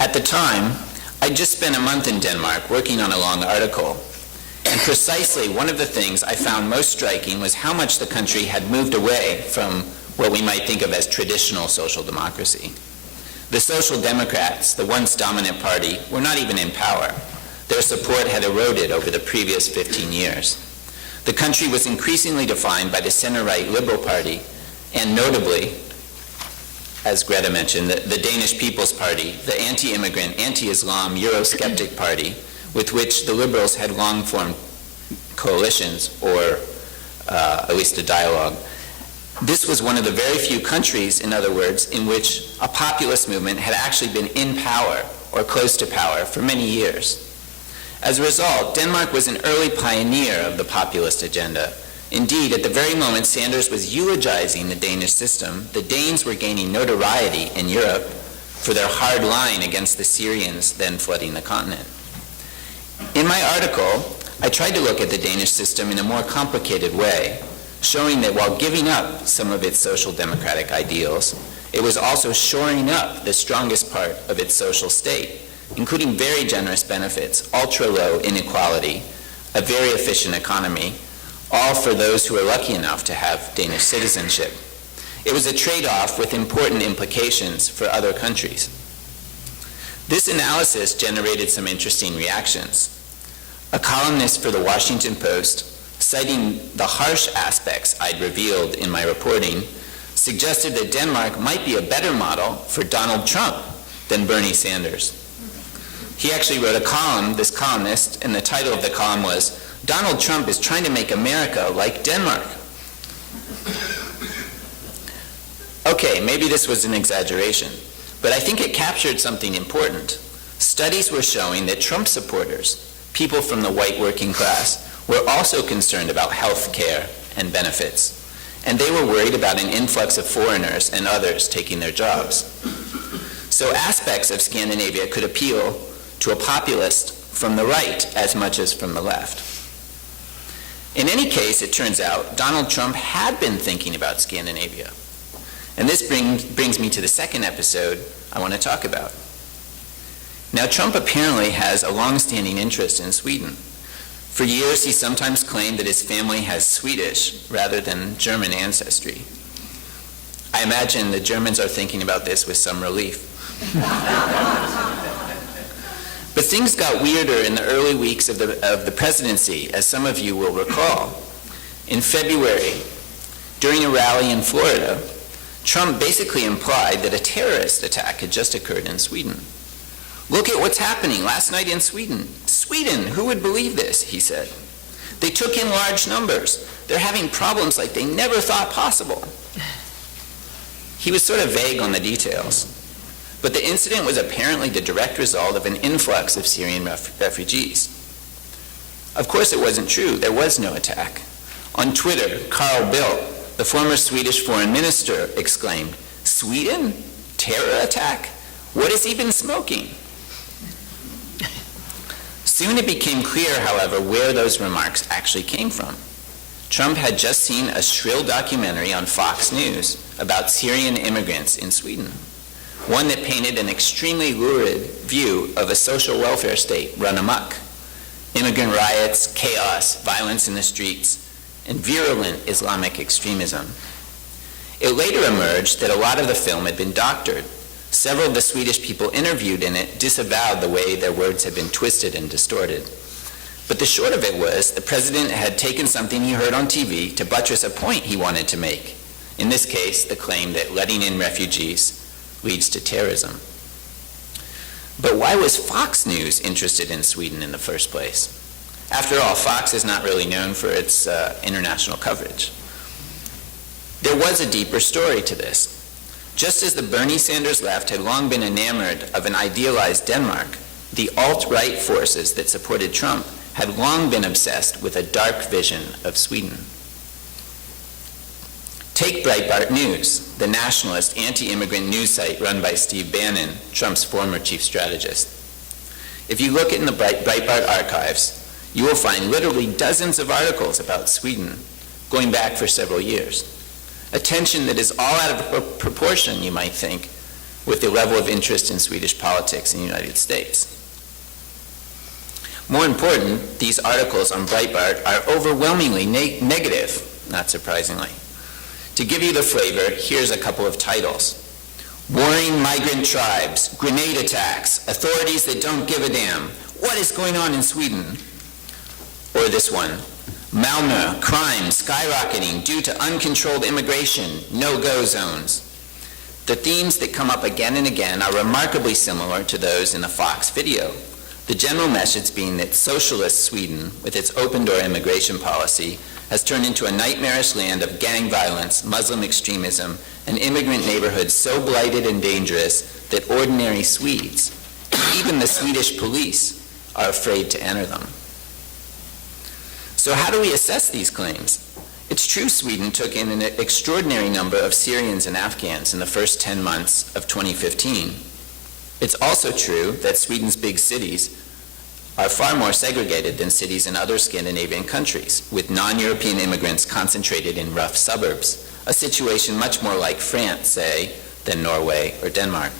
At the time, I'd just spent a month in Denmark working on a long article, and precisely one of the things I found most striking was how much the country had moved away from what we might think of as traditional social democracy. The Social Democrats, the once dominant party, were not even in power. Their support had eroded over the previous 15 years. The country was increasingly defined by the center-right Liberal Party, and notably, as Greta mentioned, the Danish People's Party, the anti-immigrant, anti-Islam, Eurosceptic party, with which the Liberals had long formed coalitions, or at least a dialogue. This was one of the very few countries, in other words, in which a populist movement had actually been in power or close to power for many years. As a result, Denmark was an early pioneer of the populist agenda. Indeed, at the very moment Sanders was eulogizing the Danish system, the Danes were gaining notoriety in Europe for their hard line against the Syrians then flooding the continent. In my article, I tried to look at the Danish system in a more complicated way, showing that while giving up some of its social democratic ideals, it was also shoring up the strongest part of its social state, including very generous benefits, ultra-low inequality, a very efficient economy, all for those who are lucky enough to have Danish citizenship. It was a trade-off with important implications for other countries. This analysis generated some interesting reactions. A columnist for the Washington Post, citing the harsh aspects I'd revealed in my reporting, suggested that Denmark might be a better model for Donald Trump than Bernie Sanders. He actually wrote a column, this columnist, and the title of the column was, "Donald Trump is trying to make America like Denmark." Okay, maybe this was an exaggeration, but I think it captured something important. Studies were showing that Trump supporters, people from the white working class, were also concerned about health care and benefits, and they were worried about an influx of foreigners and others taking their jobs. So aspects of Scandinavia could appeal to a populist from the right as much as from the left. In any case, it turns out Donald Trump had been thinking about Scandinavia. And this brings me to the second episode I want to talk about. Now, Trump apparently has a long-standing interest in Sweden. For years, he sometimes claimed that his family has Swedish rather than German ancestry. I imagine the Germans are thinking about this with some relief. But things got weirder in the early weeks of the presidency, as some of you will recall. In February, during a rally in Florida, Trump basically implied that a terrorist attack had just occurred in Sweden. "Look at what's happening last night in Sweden. Sweden, who would believe this?" he said. "They took in large numbers. They're having problems like they never thought possible." He was sort of vague on the details, but the incident was apparently the direct result of an influx of Syrian refugees. Of course, it wasn't true. There was no attack. On Twitter, Carl Bildt, the former Swedish foreign minister, exclaimed, "Sweden? Terror attack? What has he been smoking?" Soon it became clear, however, where those remarks actually came from. Trump had just seen a shrill documentary on Fox News about Syrian immigrants in Sweden, one that painted an extremely lurid view of a social welfare state run amok. Immigrant riots, chaos, violence in the streets, and virulent Islamic extremism. It later emerged that a lot of the film had been doctored. Several of the Swedish people interviewed in it disavowed the way their words had been twisted and distorted. But the short of it was, the president had taken something he heard on TV to buttress a point he wanted to make. In this case, the claim that letting in refugees leads to terrorism. But why was Fox News interested in Sweden in the first place? After all, Fox is not really known for its international coverage. There was a deeper story to this. Just as the Bernie Sanders left had long been enamored of an idealized Denmark, the alt-right forces that supported Trump had long been obsessed with a dark vision of Sweden. Take Breitbart News, the nationalist anti-immigrant news site run by Steve Bannon, Trump's former chief strategist. If you look in the Breitbart archives, you will find literally dozens of articles about Sweden going back for several years. A tension that is all out of proportion, you might think, with the level of interest in Swedish politics in the United States. More important, these articles on Breitbart are overwhelmingly negative, not surprisingly. To give you the flavor, here's a couple of titles. Warring migrant tribes, grenade attacks, authorities that don't give a damn. What is going on in Sweden? Or this one, Malmö, crime skyrocketing due to uncontrolled immigration, no-go zones. The themes that come up again and again are remarkably similar to those in the Fox video. The general message being that socialist Sweden, with its open-door immigration policy, has turned into a nightmarish land of gang violence, Muslim extremism, and immigrant neighborhoods so blighted and dangerous that ordinary Swedes, even the Swedish police, are afraid to enter them. So how do we assess these claims? It's true Sweden took in an extraordinary number of Syrians and Afghans in the first 10 months of 2015. It's also true that Sweden's big cities are far more segregated than cities in other Scandinavian countries, with non-European immigrants concentrated in rough suburbs, a situation much more like France, say, than Norway or Denmark.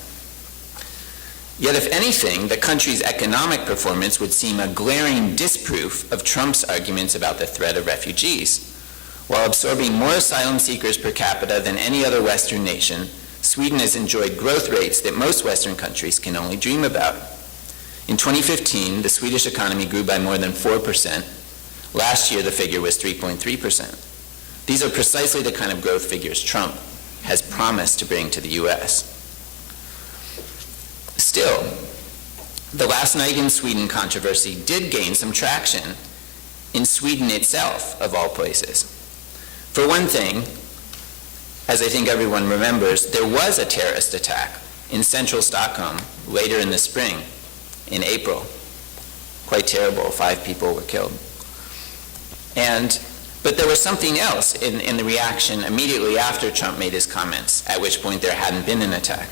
Yet, if anything, the country's economic performance would seem a glaring disproof of Trump's arguments about the threat of refugees. While absorbing more asylum seekers per capita than any other Western nation, Sweden has enjoyed growth rates that most Western countries can only dream about. In 2015, the Swedish economy grew by more than 4%. Last year, the figure was 3.3%. These are precisely the kind of growth figures Trump has promised to bring to the U.S. Still, the last night in Sweden controversy did gain some traction in Sweden itself, of all places. For one thing, as I think everyone remembers, there was a terrorist attack in central Stockholm later in the spring, in April. Quite terrible, 5 people were killed. But there was something else in the reaction immediately after Trump made his comments, at which point there hadn't been an attack.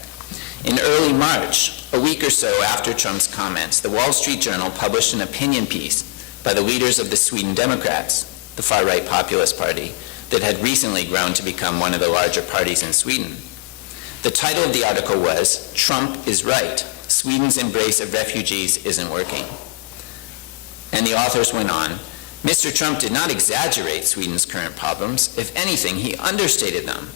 In early March, a week or so after Trump's comments, the Wall Street Journal published an opinion piece by the leaders of the Sweden Democrats, the far-right populist party, that had recently grown to become one of the larger parties in Sweden. The title of the article was, "Trump is Right. Sweden's embrace of refugees isn't working." And the authors went on, Mr. Trump did not exaggerate Sweden's current problems. If anything, he understated them.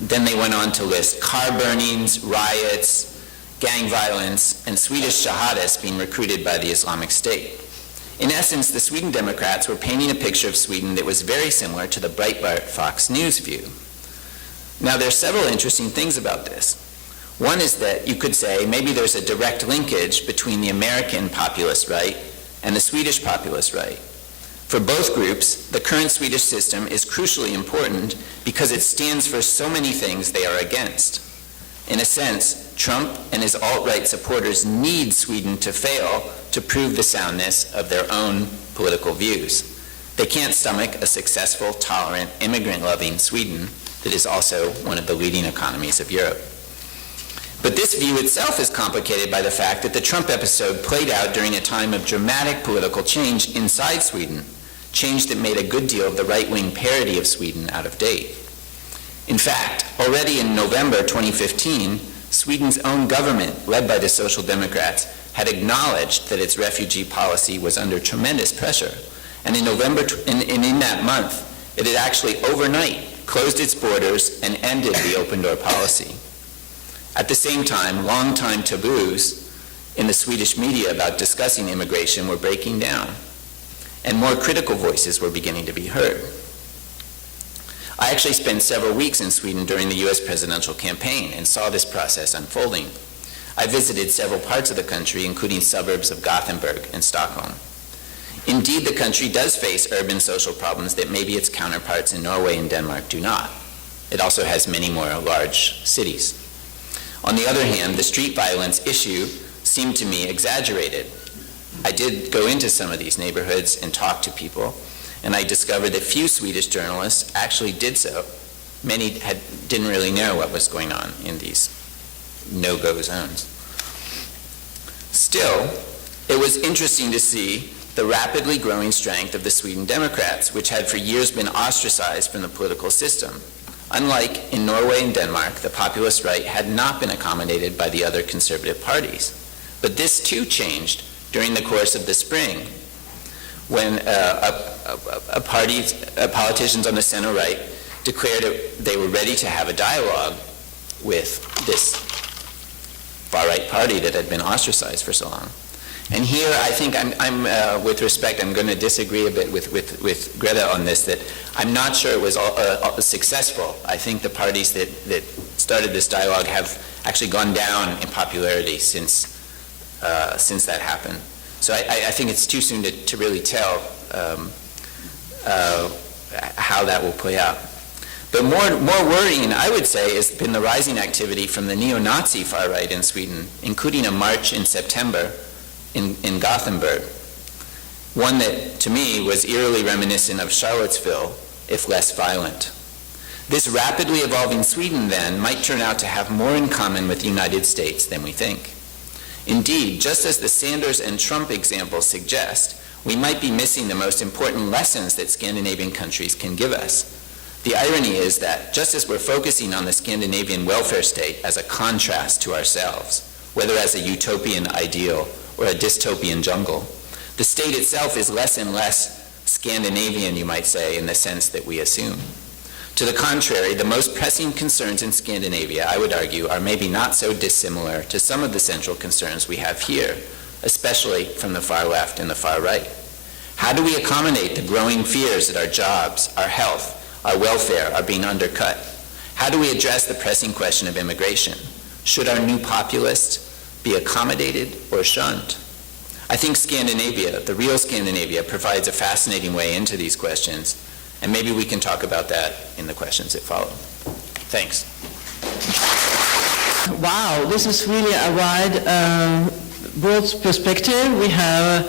Then they went on to list car burnings, riots, gang violence, and Swedish jihadists being recruited by the Islamic State. In essence, the Sweden Democrats were painting a picture of Sweden that was very similar to the Breitbart Fox News view. Now, there are several interesting things about this. One is that you could say maybe there's a direct linkage between the American populist right and the Swedish populist right. For both groups, the current Swedish system is crucially important because it stands for so many things they are against. In a sense, Trump and his alt-right supporters need Sweden to fail to prove the soundness of their own political views. They can't stomach a successful, tolerant, immigrant-loving Sweden that is also one of the leading economies of Europe. But this view itself is complicated by the fact that the Trump episode played out during a time of dramatic political change inside Sweden, change that made a good deal of the right-wing parody of Sweden out of date. In fact, already in November 2015, Sweden's own government, led by the Social Democrats, had acknowledged that its refugee policy was under tremendous pressure. And in in that month, it had actually overnight closed its borders and ended the open-door policy. At the same time, long-time taboos in the Swedish media about discussing immigration were breaking down, and more critical voices were beginning to be heard. I actually spent several weeks in Sweden during the U.S. presidential campaign and saw this process unfolding. I visited several parts of the country, including suburbs of Gothenburg and Stockholm. Indeed, the country does face urban social problems that maybe its counterparts in Norway and Denmark do not. It also has many more large cities. On the other hand, the street violence issue seemed to me exaggerated. I did go into some of these neighborhoods and talk to people, and I discovered that few Swedish journalists actually did so. Many didn't really know what was going on in these no-go zones. Still, it was interesting to see the rapidly growing strength of the Sweden Democrats, which had for years been ostracized from the political system. Unlike in Norway and Denmark, the populist right had not been accommodated by the other conservative parties. But this too changed during the course of the spring, when politicians on the center-right declared they were ready to have a dialogue with this far-right party that had been ostracized for so long. And here, I think with respect, I'm going to disagree a bit with Greta on this, that I'm not sure it was successful. I think the parties that started this dialogue have actually gone down in popularity since that happened. So I think it's too soon to really tell how that will play out. But more worrying, I would say, has been the rising activity from the neo-Nazi far right in Sweden, including a march in September in Gothenburg, one that to me was eerily reminiscent of Charlottesville, if less violent. This rapidly evolving Sweden then might turn out to have more in common with the United States than we think. Indeed, just as the Sanders and Trump examples suggest, we might be missing the most important lessons that Scandinavian countries can give us. The irony is that just as we're focusing on the Scandinavian welfare state as a contrast to ourselves, whether as a utopian ideal or a dystopian jungle, the state itself is less and less Scandinavian, you might say, in the sense that we assume. To the contrary, the most pressing concerns in Scandinavia, I would argue, are maybe not so dissimilar to some of the central concerns we have here, especially from the far left and the far right. How do we accommodate the growing fears that our jobs, our health, our welfare are being undercut? How do we address the pressing question of immigration? Should our new populists be accommodated or shunned? I think Scandinavia, the real Scandinavia, provides a fascinating way into these questions, and maybe we can talk about that in the questions that follow. Thanks. Wow, this is really a wide, broad perspective. We have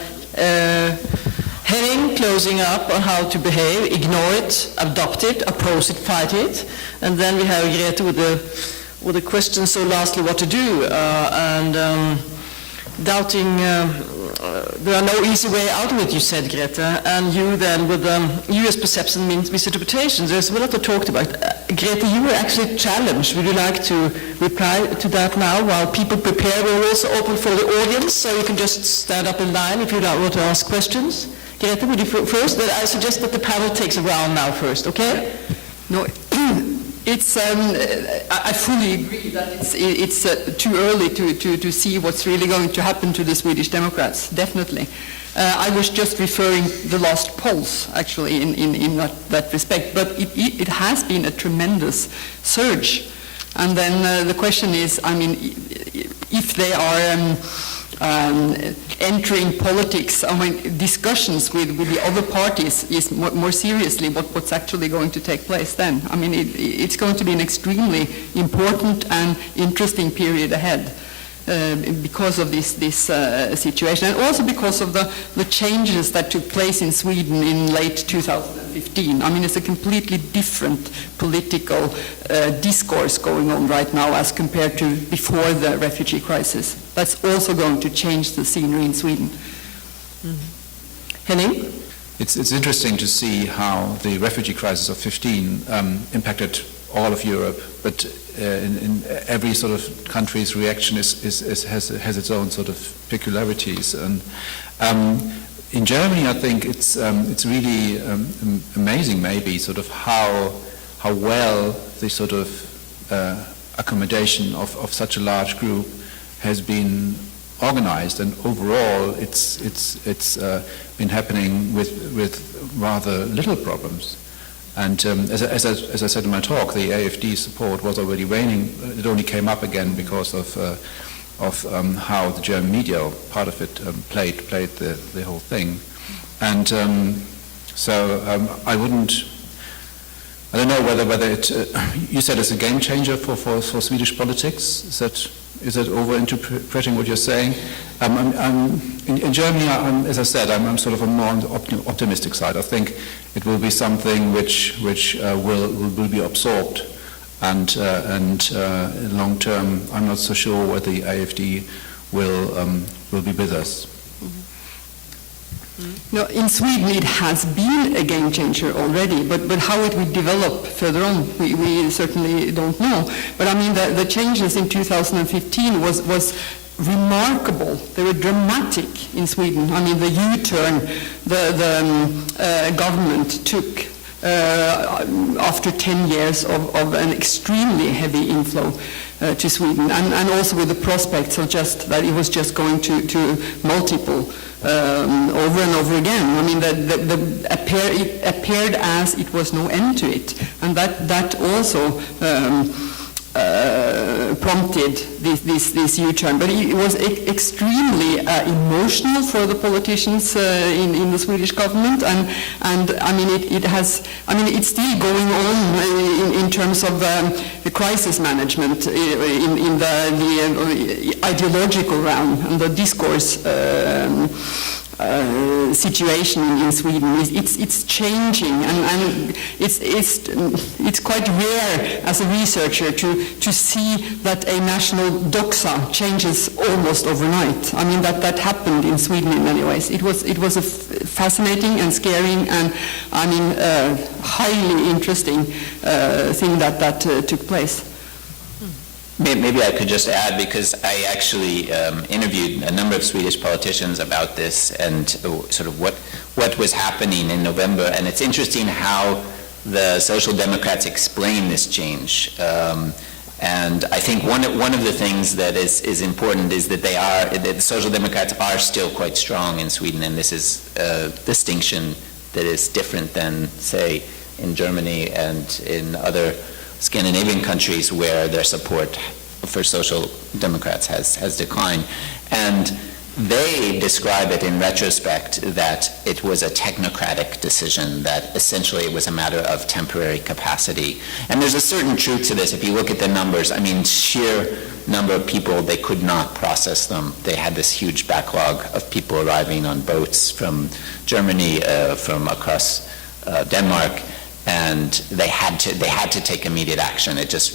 Henning closing up on how to behave, ignore it, adopt it, oppose it, fight it, and then we have Grete with the question, so lastly, what to do, and doubting, there are no easy way out of it, you said, Grete, and you then with US perception means misinterpretation. There's a lot to talk about. Grete, you were actually challenged. Would you like to reply to that now while people prepare? We're also open for the audience, so you can just stand up in line if you want to ask questions. Grete, would you first? But I suggest that the panel takes a round now first, okay? No, it's. I fully agree that it's too early to see what's really going to happen to the Swedish Democrats. Definitely, I was just referring the last polls actually in that respect. But it has been a tremendous surge, and then the question is, I mean, if they are. Entering politics, I mean, discussions with the other parties is more seriously what's actually going to take place then. I mean, it's going to be an extremely important and interesting period ahead because of this situation, and also because of the changes that took place in Sweden in late 2015. I mean, it's a completely different political discourse going on right now as compared to before the refugee crisis. That's also going to change the scenery in Sweden. Mm-hmm. Henning? It's interesting to see how the refugee crisis of 15 impacted all of Europe, but in every sort of country's reaction has its own sort of peculiarities. And in Germany, I think it's really amazing, maybe, sort of how well the sort of accommodation of such a large group has been organized, and overall it's been happening with rather little problems. And as I said in my talk, the AfD support was already waning. It only came up again because of how the German media, part of it, played the whole thing. And I don't know whether it, you said it's a game changer for Swedish politics. Is that over-interpreting what you're saying? In Germany, as I said, I'm sort of on more optimistic side. I think it will be something which will be absorbed, and long term, I'm not so sure whether the AfD will be with us. No, in Sweden it has been a game changer already, but how it will develop further on, we certainly don't know. But I mean, the changes in 2015 was remarkable. They were dramatic in Sweden. I mean, the U-turn the government took after 10 years of an extremely heavy inflow to Sweden, and also with the prospects of just that it was just going to multiple over and over again. I mean, it appeared as it was no end to it, and that also prompted this U-turn. But it was extremely emotional for the politicians in the Swedish government, and I mean it's still going on in terms of the crisis management in the ideological realm and the discourse situation in Sweden. It's changing, and it's quite rare as a researcher to see that a national doxa changes almost overnight. I mean that happened in Sweden in many ways. It was a fascinating and scaring and I mean highly interesting thing that took place. Maybe I could just add, because I actually interviewed a number of Swedish politicians about this and sort of what was happening in November, and it's interesting how the Social Democrats explain this change. And I think one of the things that is important is that the Social Democrats are still quite strong in Sweden, and this is a distinction that is different than, say, in Germany and in other Scandinavian countries where their support for Social Democrats has declined. And they describe it in retrospect that it was a technocratic decision, that essentially it was a matter of temporary capacity. And there's a certain truth to this. If you look at the numbers, I mean, sheer number of people, they could not process them. They had this huge backlog of people arriving on boats from Germany, from across Denmark, and they had to take immediate action. It just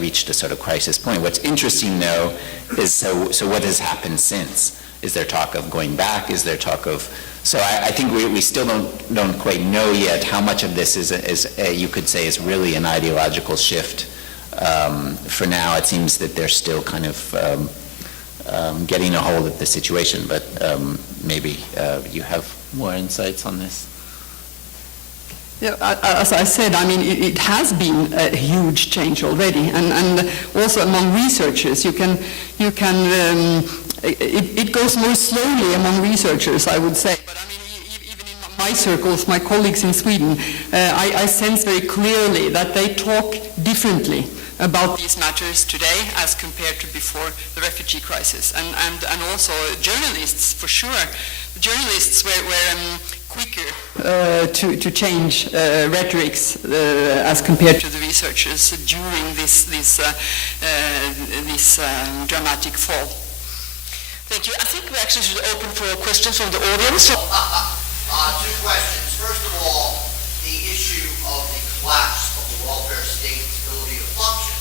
reached a sort of crisis point. What's interesting, though, is so what has happened since? Is there talk of going back? Is there talk of? So I think we still don't quite know yet how much of this is you could say is really an ideological shift. For now, it seems that they're still kind of getting a hold of the situation, but maybe you have more insights on this. Yeah, as I said, I mean, it has been a huge change already, and also among researchers, it goes more slowly among researchers, I would say. But I mean, even in my circles, my colleagues in Sweden, I sense very clearly that they talk differently about these matters today as compared to before the refugee crisis, and also journalists, for sure. Journalists were quicker to change rhetorics as compared to the researchers during this dramatic fall. Thank you. I think we actually should open for questions from the audience. Two questions. First of all, the issue of the collapse of the welfare state's ability to function.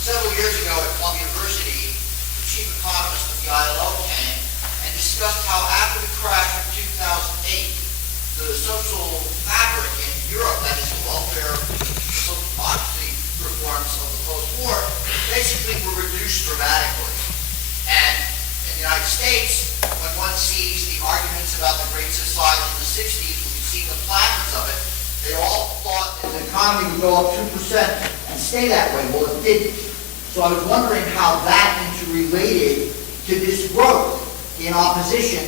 Several years ago at Columbia University, the chief economist of the ILO came and discussed how after the crash of 2008, the social fabric in Europe, that is the welfare policy reforms of the post-war, basically were reduced dramatically. And in the United States, when one sees the arguments about the Great Society in the 60s, when you see the placards of it, they all thought that the economy would go up 2% and stay that way. Well, it didn't. So I was wondering how that interrelated to this growth in opposition,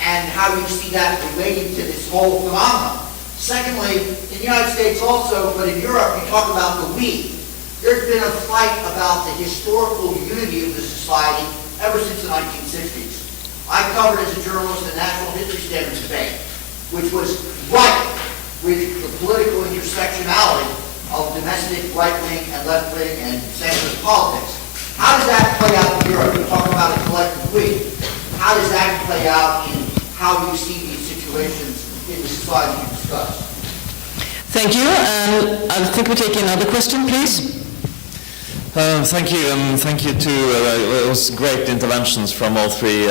and how you see that relating to this whole phenomenon. Secondly, in the United States also, but in Europe, you talk about the we. There's been a fight about the historical unity of the society ever since the 1960s. I covered as a journalist the National History Standards debate. which was ripe with the political intersectionality of domestic right-wing and left-wing and centrist politics. How does that play out in Europe? You're talking about a collective we. How does that play out in how you see these situations in the society you discussed? Thank you. I think we take another question, please. Thank you, and thank you to it was great interventions from all three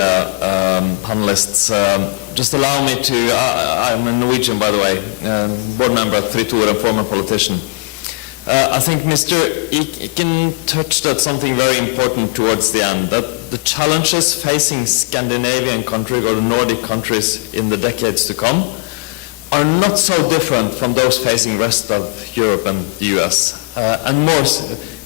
panelists. Just allow me to, I'm a Norwegian, by the way, board member at Fritor and former politician. I think Mr. Iken touched at something very important towards the end, that the challenges facing Scandinavian countries or the Nordic countries in the decades to come are not so different from those facing rest of Europe and the US. And more,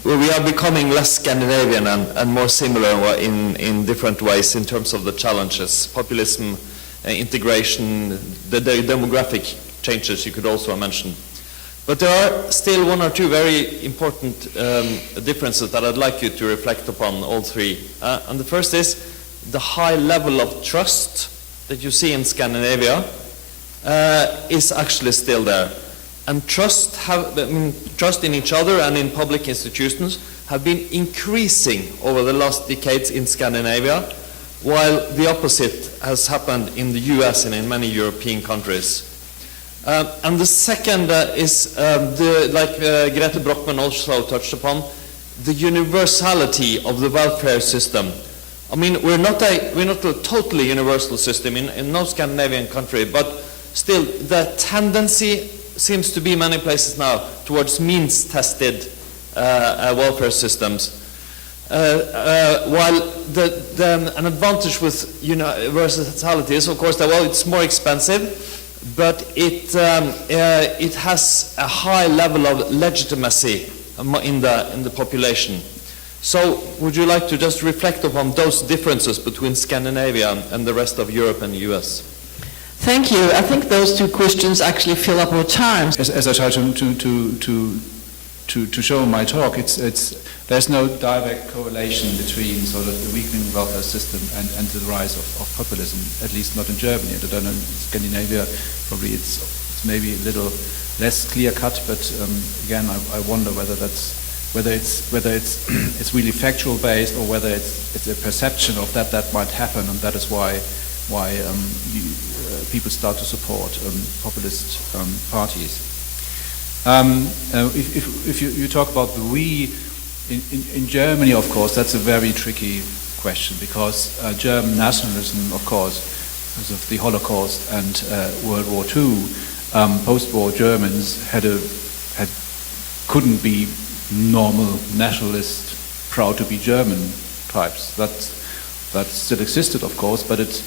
we are becoming less Scandinavian and more similar in different ways in terms of the challenges, populism, integration, the demographic changes you could also mention. But there are still one or two very important differences that I'd like you to reflect upon, all three. And the first is the high level of trust that you see in Scandinavia is actually still there. And trust in each other and in public institutions have been increasing over the last decades in Scandinavia, while the opposite has happened in the US and in many European countries. And the second is, like Grete Brockman also touched upon, the universality of the welfare system. I mean, we're not a totally universal system in no Scandinavian country, but still the tendency seems to be many places now towards means-tested welfare systems. While an advantage with universality is, of course, that, well, it's more expensive, but it has a high level of legitimacy in the population. So would you like to just reflect upon those differences between Scandinavia and the rest of Europe and the US? Thank you. I think those two questions actually fill up our time. As I try to show in my talk, there's no direct correlation between sort of the weakening welfare system and the rise of populism, at least not in Germany. I don't know, in Scandinavia, probably it's maybe a little less clear cut, but again, I wonder whether it's really factual based, or whether it's a perception of that might happen, and that is why people start to support populist parties. If you talk about the we, in Germany, of course, that's a very tricky question, because German nationalism, of course, because of the Holocaust and World War II, post-war Germans couldn't be normal nationalist, proud to be German types. That still existed, of course, but it's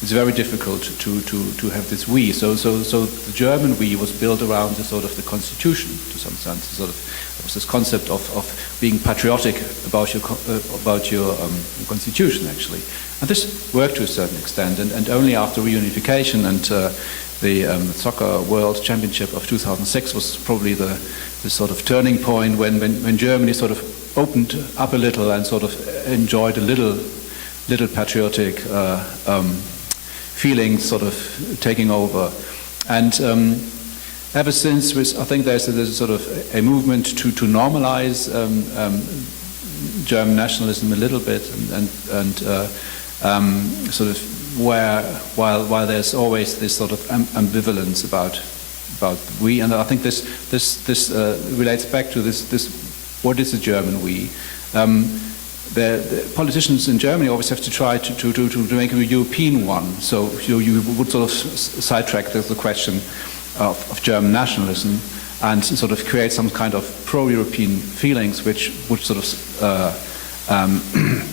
very difficult to have this we. So the German we was built around the sort of the constitution, to some sense. There was this concept of being patriotic about your constitution, actually. And this worked to a certain extent, and only after reunification and the Soccer World Championship of 2006 was probably the sort of turning point when Germany sort of opened up a little and sort of enjoyed a little patriotic feelings sort of taking over. And ever since, I think there's sort of a movement to normalize German nationalism a little bit, and sort of while there's always this sort of ambivalence about we, and I think this relates back to this what is the German we? The politicians in Germany always have to try to make a European one. So you would sort of sidetrack the question of German nationalism and sort of create some kind of pro-European feelings, which would sort of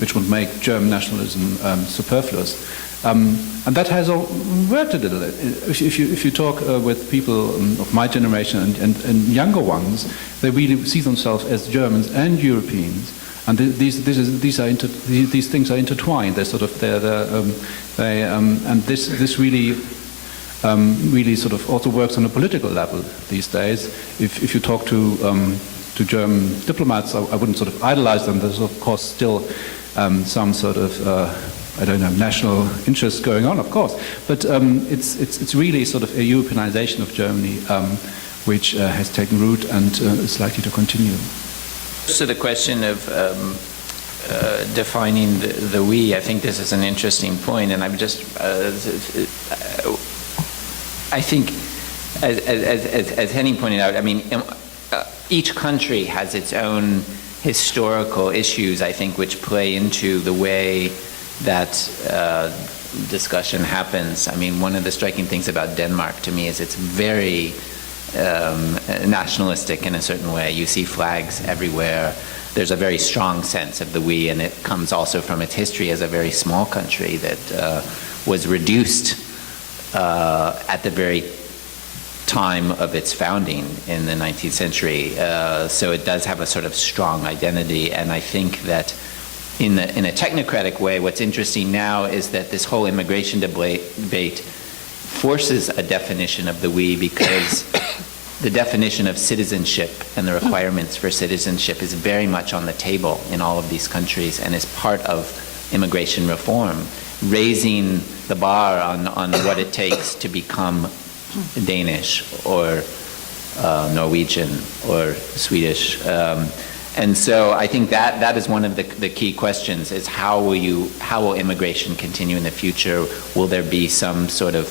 which would make German nationalism superfluous. And that has worked a little. If you talk with people of my generation and younger ones, they really see themselves as Germans and Europeans. And these things are intertwined. They're sort of and this really sort of also works on a political level these days. If you talk to German diplomats, I wouldn't sort of idolize them. There's of course still some sort of I don't know, national interests going on, of course. But it's really sort of a Europeanization of Germany which has taken root and is likely to continue. So the question of defining the we, I think this is an interesting point, and I'm just, I think, as Henning pointed out, I mean, each country has its own historical issues, I think, which play into the way that discussion happens. I mean, one of the striking things about Denmark to me is it's very nationalistic in a certain way. You see flags everywhere. There's a very strong sense of the we, and it comes also from its history as a very small country that was reduced at the very time of its founding in the 19th century. So it does have a sort of strong identity, and I think that in a technocratic way, what's interesting now is that this whole immigration debate forces a definition of the we, because the definition of citizenship and the requirements for citizenship is very much on the table in all of these countries and is part of immigration reform, raising the bar on what it takes to become Danish or Norwegian or Swedish. And so I think that is one of the key questions, is how will immigration continue in the future? Will there be some sort of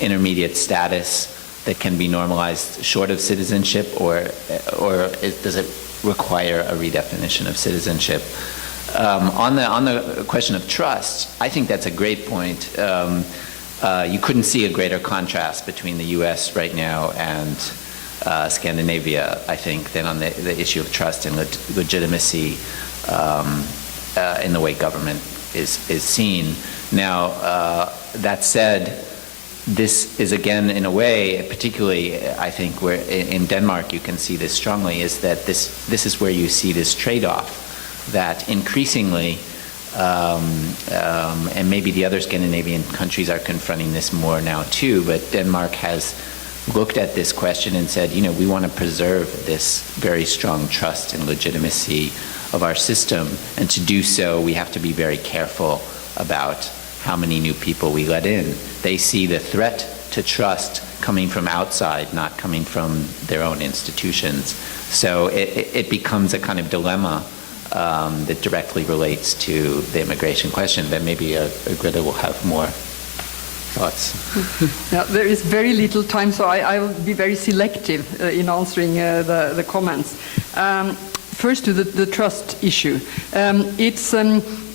intermediate status that can be normalized short of citizenship, or does it require a redefinition of citizenship? On the question of trust, I think that's a great point. You couldn't see a greater contrast between the U.S. right now and Scandinavia, I think, than on the issue of trust and legitimacy in the way government is seen. Now, that said, this is, again, in a way, particularly, I think, where in Denmark you can see this strongly, is that this is where you see this trade-off, that increasingly, and maybe the other Scandinavian countries are confronting this more now too, but Denmark has looked at this question and said, you know, we want to preserve this very strong trust and legitimacy of our system, and to do so we have to be very careful about how many new people we let in. They see the threat to trust coming from outside, not coming from their own institutions. So it becomes a kind of dilemma that directly relates to the immigration question. Then maybe Greta will have more thoughts. Now, there is very little time, so I will be very selective in answering the comments. First, to the trust issue.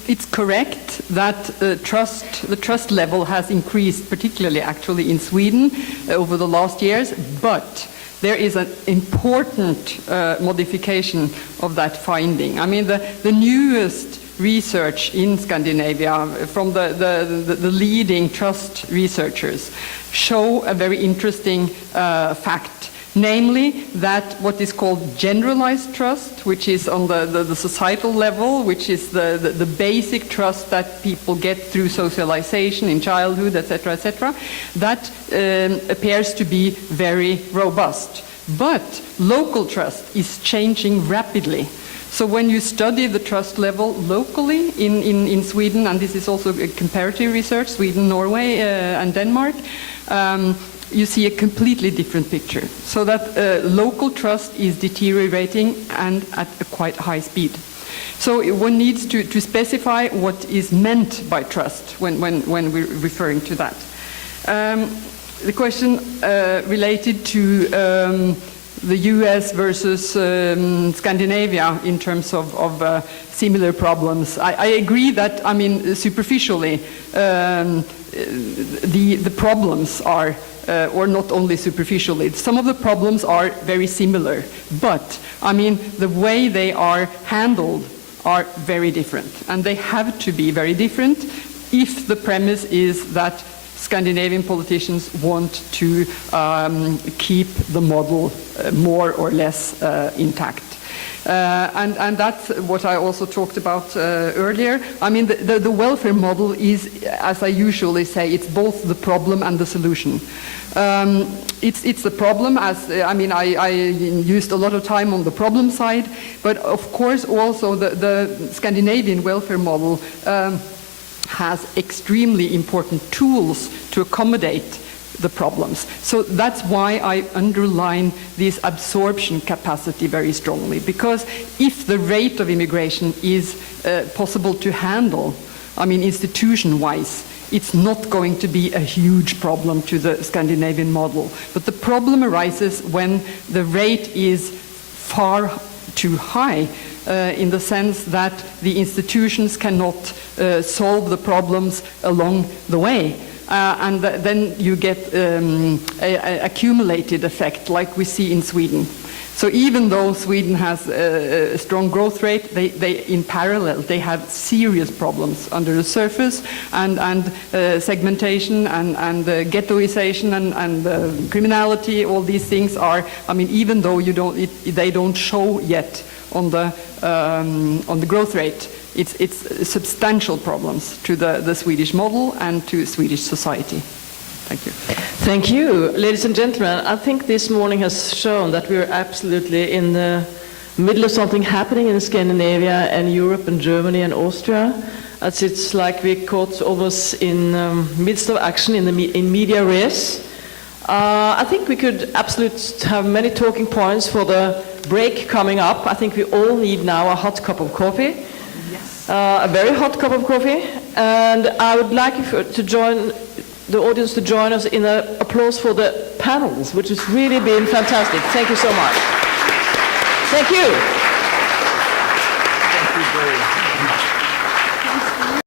It's correct that the trust level has increased, particularly actually in Sweden over the last years, but there is an important modification of that finding. I mean, the newest research in Scandinavia from the leading trust researchers show a very interesting fact, namely that what is called generalized trust, which is on the societal level, which is the basic trust that people get through socialization in childhood, etc., that appears to be very robust. But local trust is changing rapidly. So when you study the trust level locally in Sweden, and this is also a comparative research, Sweden, Norway, and Denmark, you see a completely different picture. So that local trust is deteriorating and at a quite high speed. So one needs to specify what is meant by trust when we're referring to that. The question related to the US versus Scandinavia in terms of similar problems. I agree that, I mean, superficially, the problems are, or not only superficially, some of the problems are very similar, but, I mean, the way they are handled are very different, and they have to be very different if the premise is that Scandinavian politicians want to keep the model more or less intact. And that's what I also talked about earlier. I mean, the welfare model is, as I usually say, it's both the problem and the solution. It's the problem, as I mean, I used a lot of time on the problem side, but of course also the Scandinavian welfare model has extremely important tools to accommodate the problems. So that's why I underline this absorption capacity very strongly, because if the rate of immigration is possible to handle, I mean institution-wise, it's not going to be a huge problem to the Scandinavian model. But the problem arises when the rate is far too high, in the sense that the institutions cannot solve the problems along the way. And then you get an accumulated effect like we see in Sweden. So even though Sweden has a strong growth rate, they in parallel, they have serious problems under the surface, and segmentation and ghettoization and criminality, all these things are, I mean, even though they don't show yet on the growth rate, it's substantial problems to the Swedish model and to Swedish society. Thank you. Thank you. Ladies and gentlemen, I think this morning has shown that we're absolutely in the middle of something happening in Scandinavia and Europe and Germany and Austria. It's like we're caught almost in midst of action in media res. I think we could absolutely have many talking points for the break coming up. I think we all need now a hot cup of coffee. Yes. A very hot cup of coffee. And I would like you to join the audience to join us in an applause for the panels, which has really been fantastic. Thank you so much. Thank you. Thank you very much.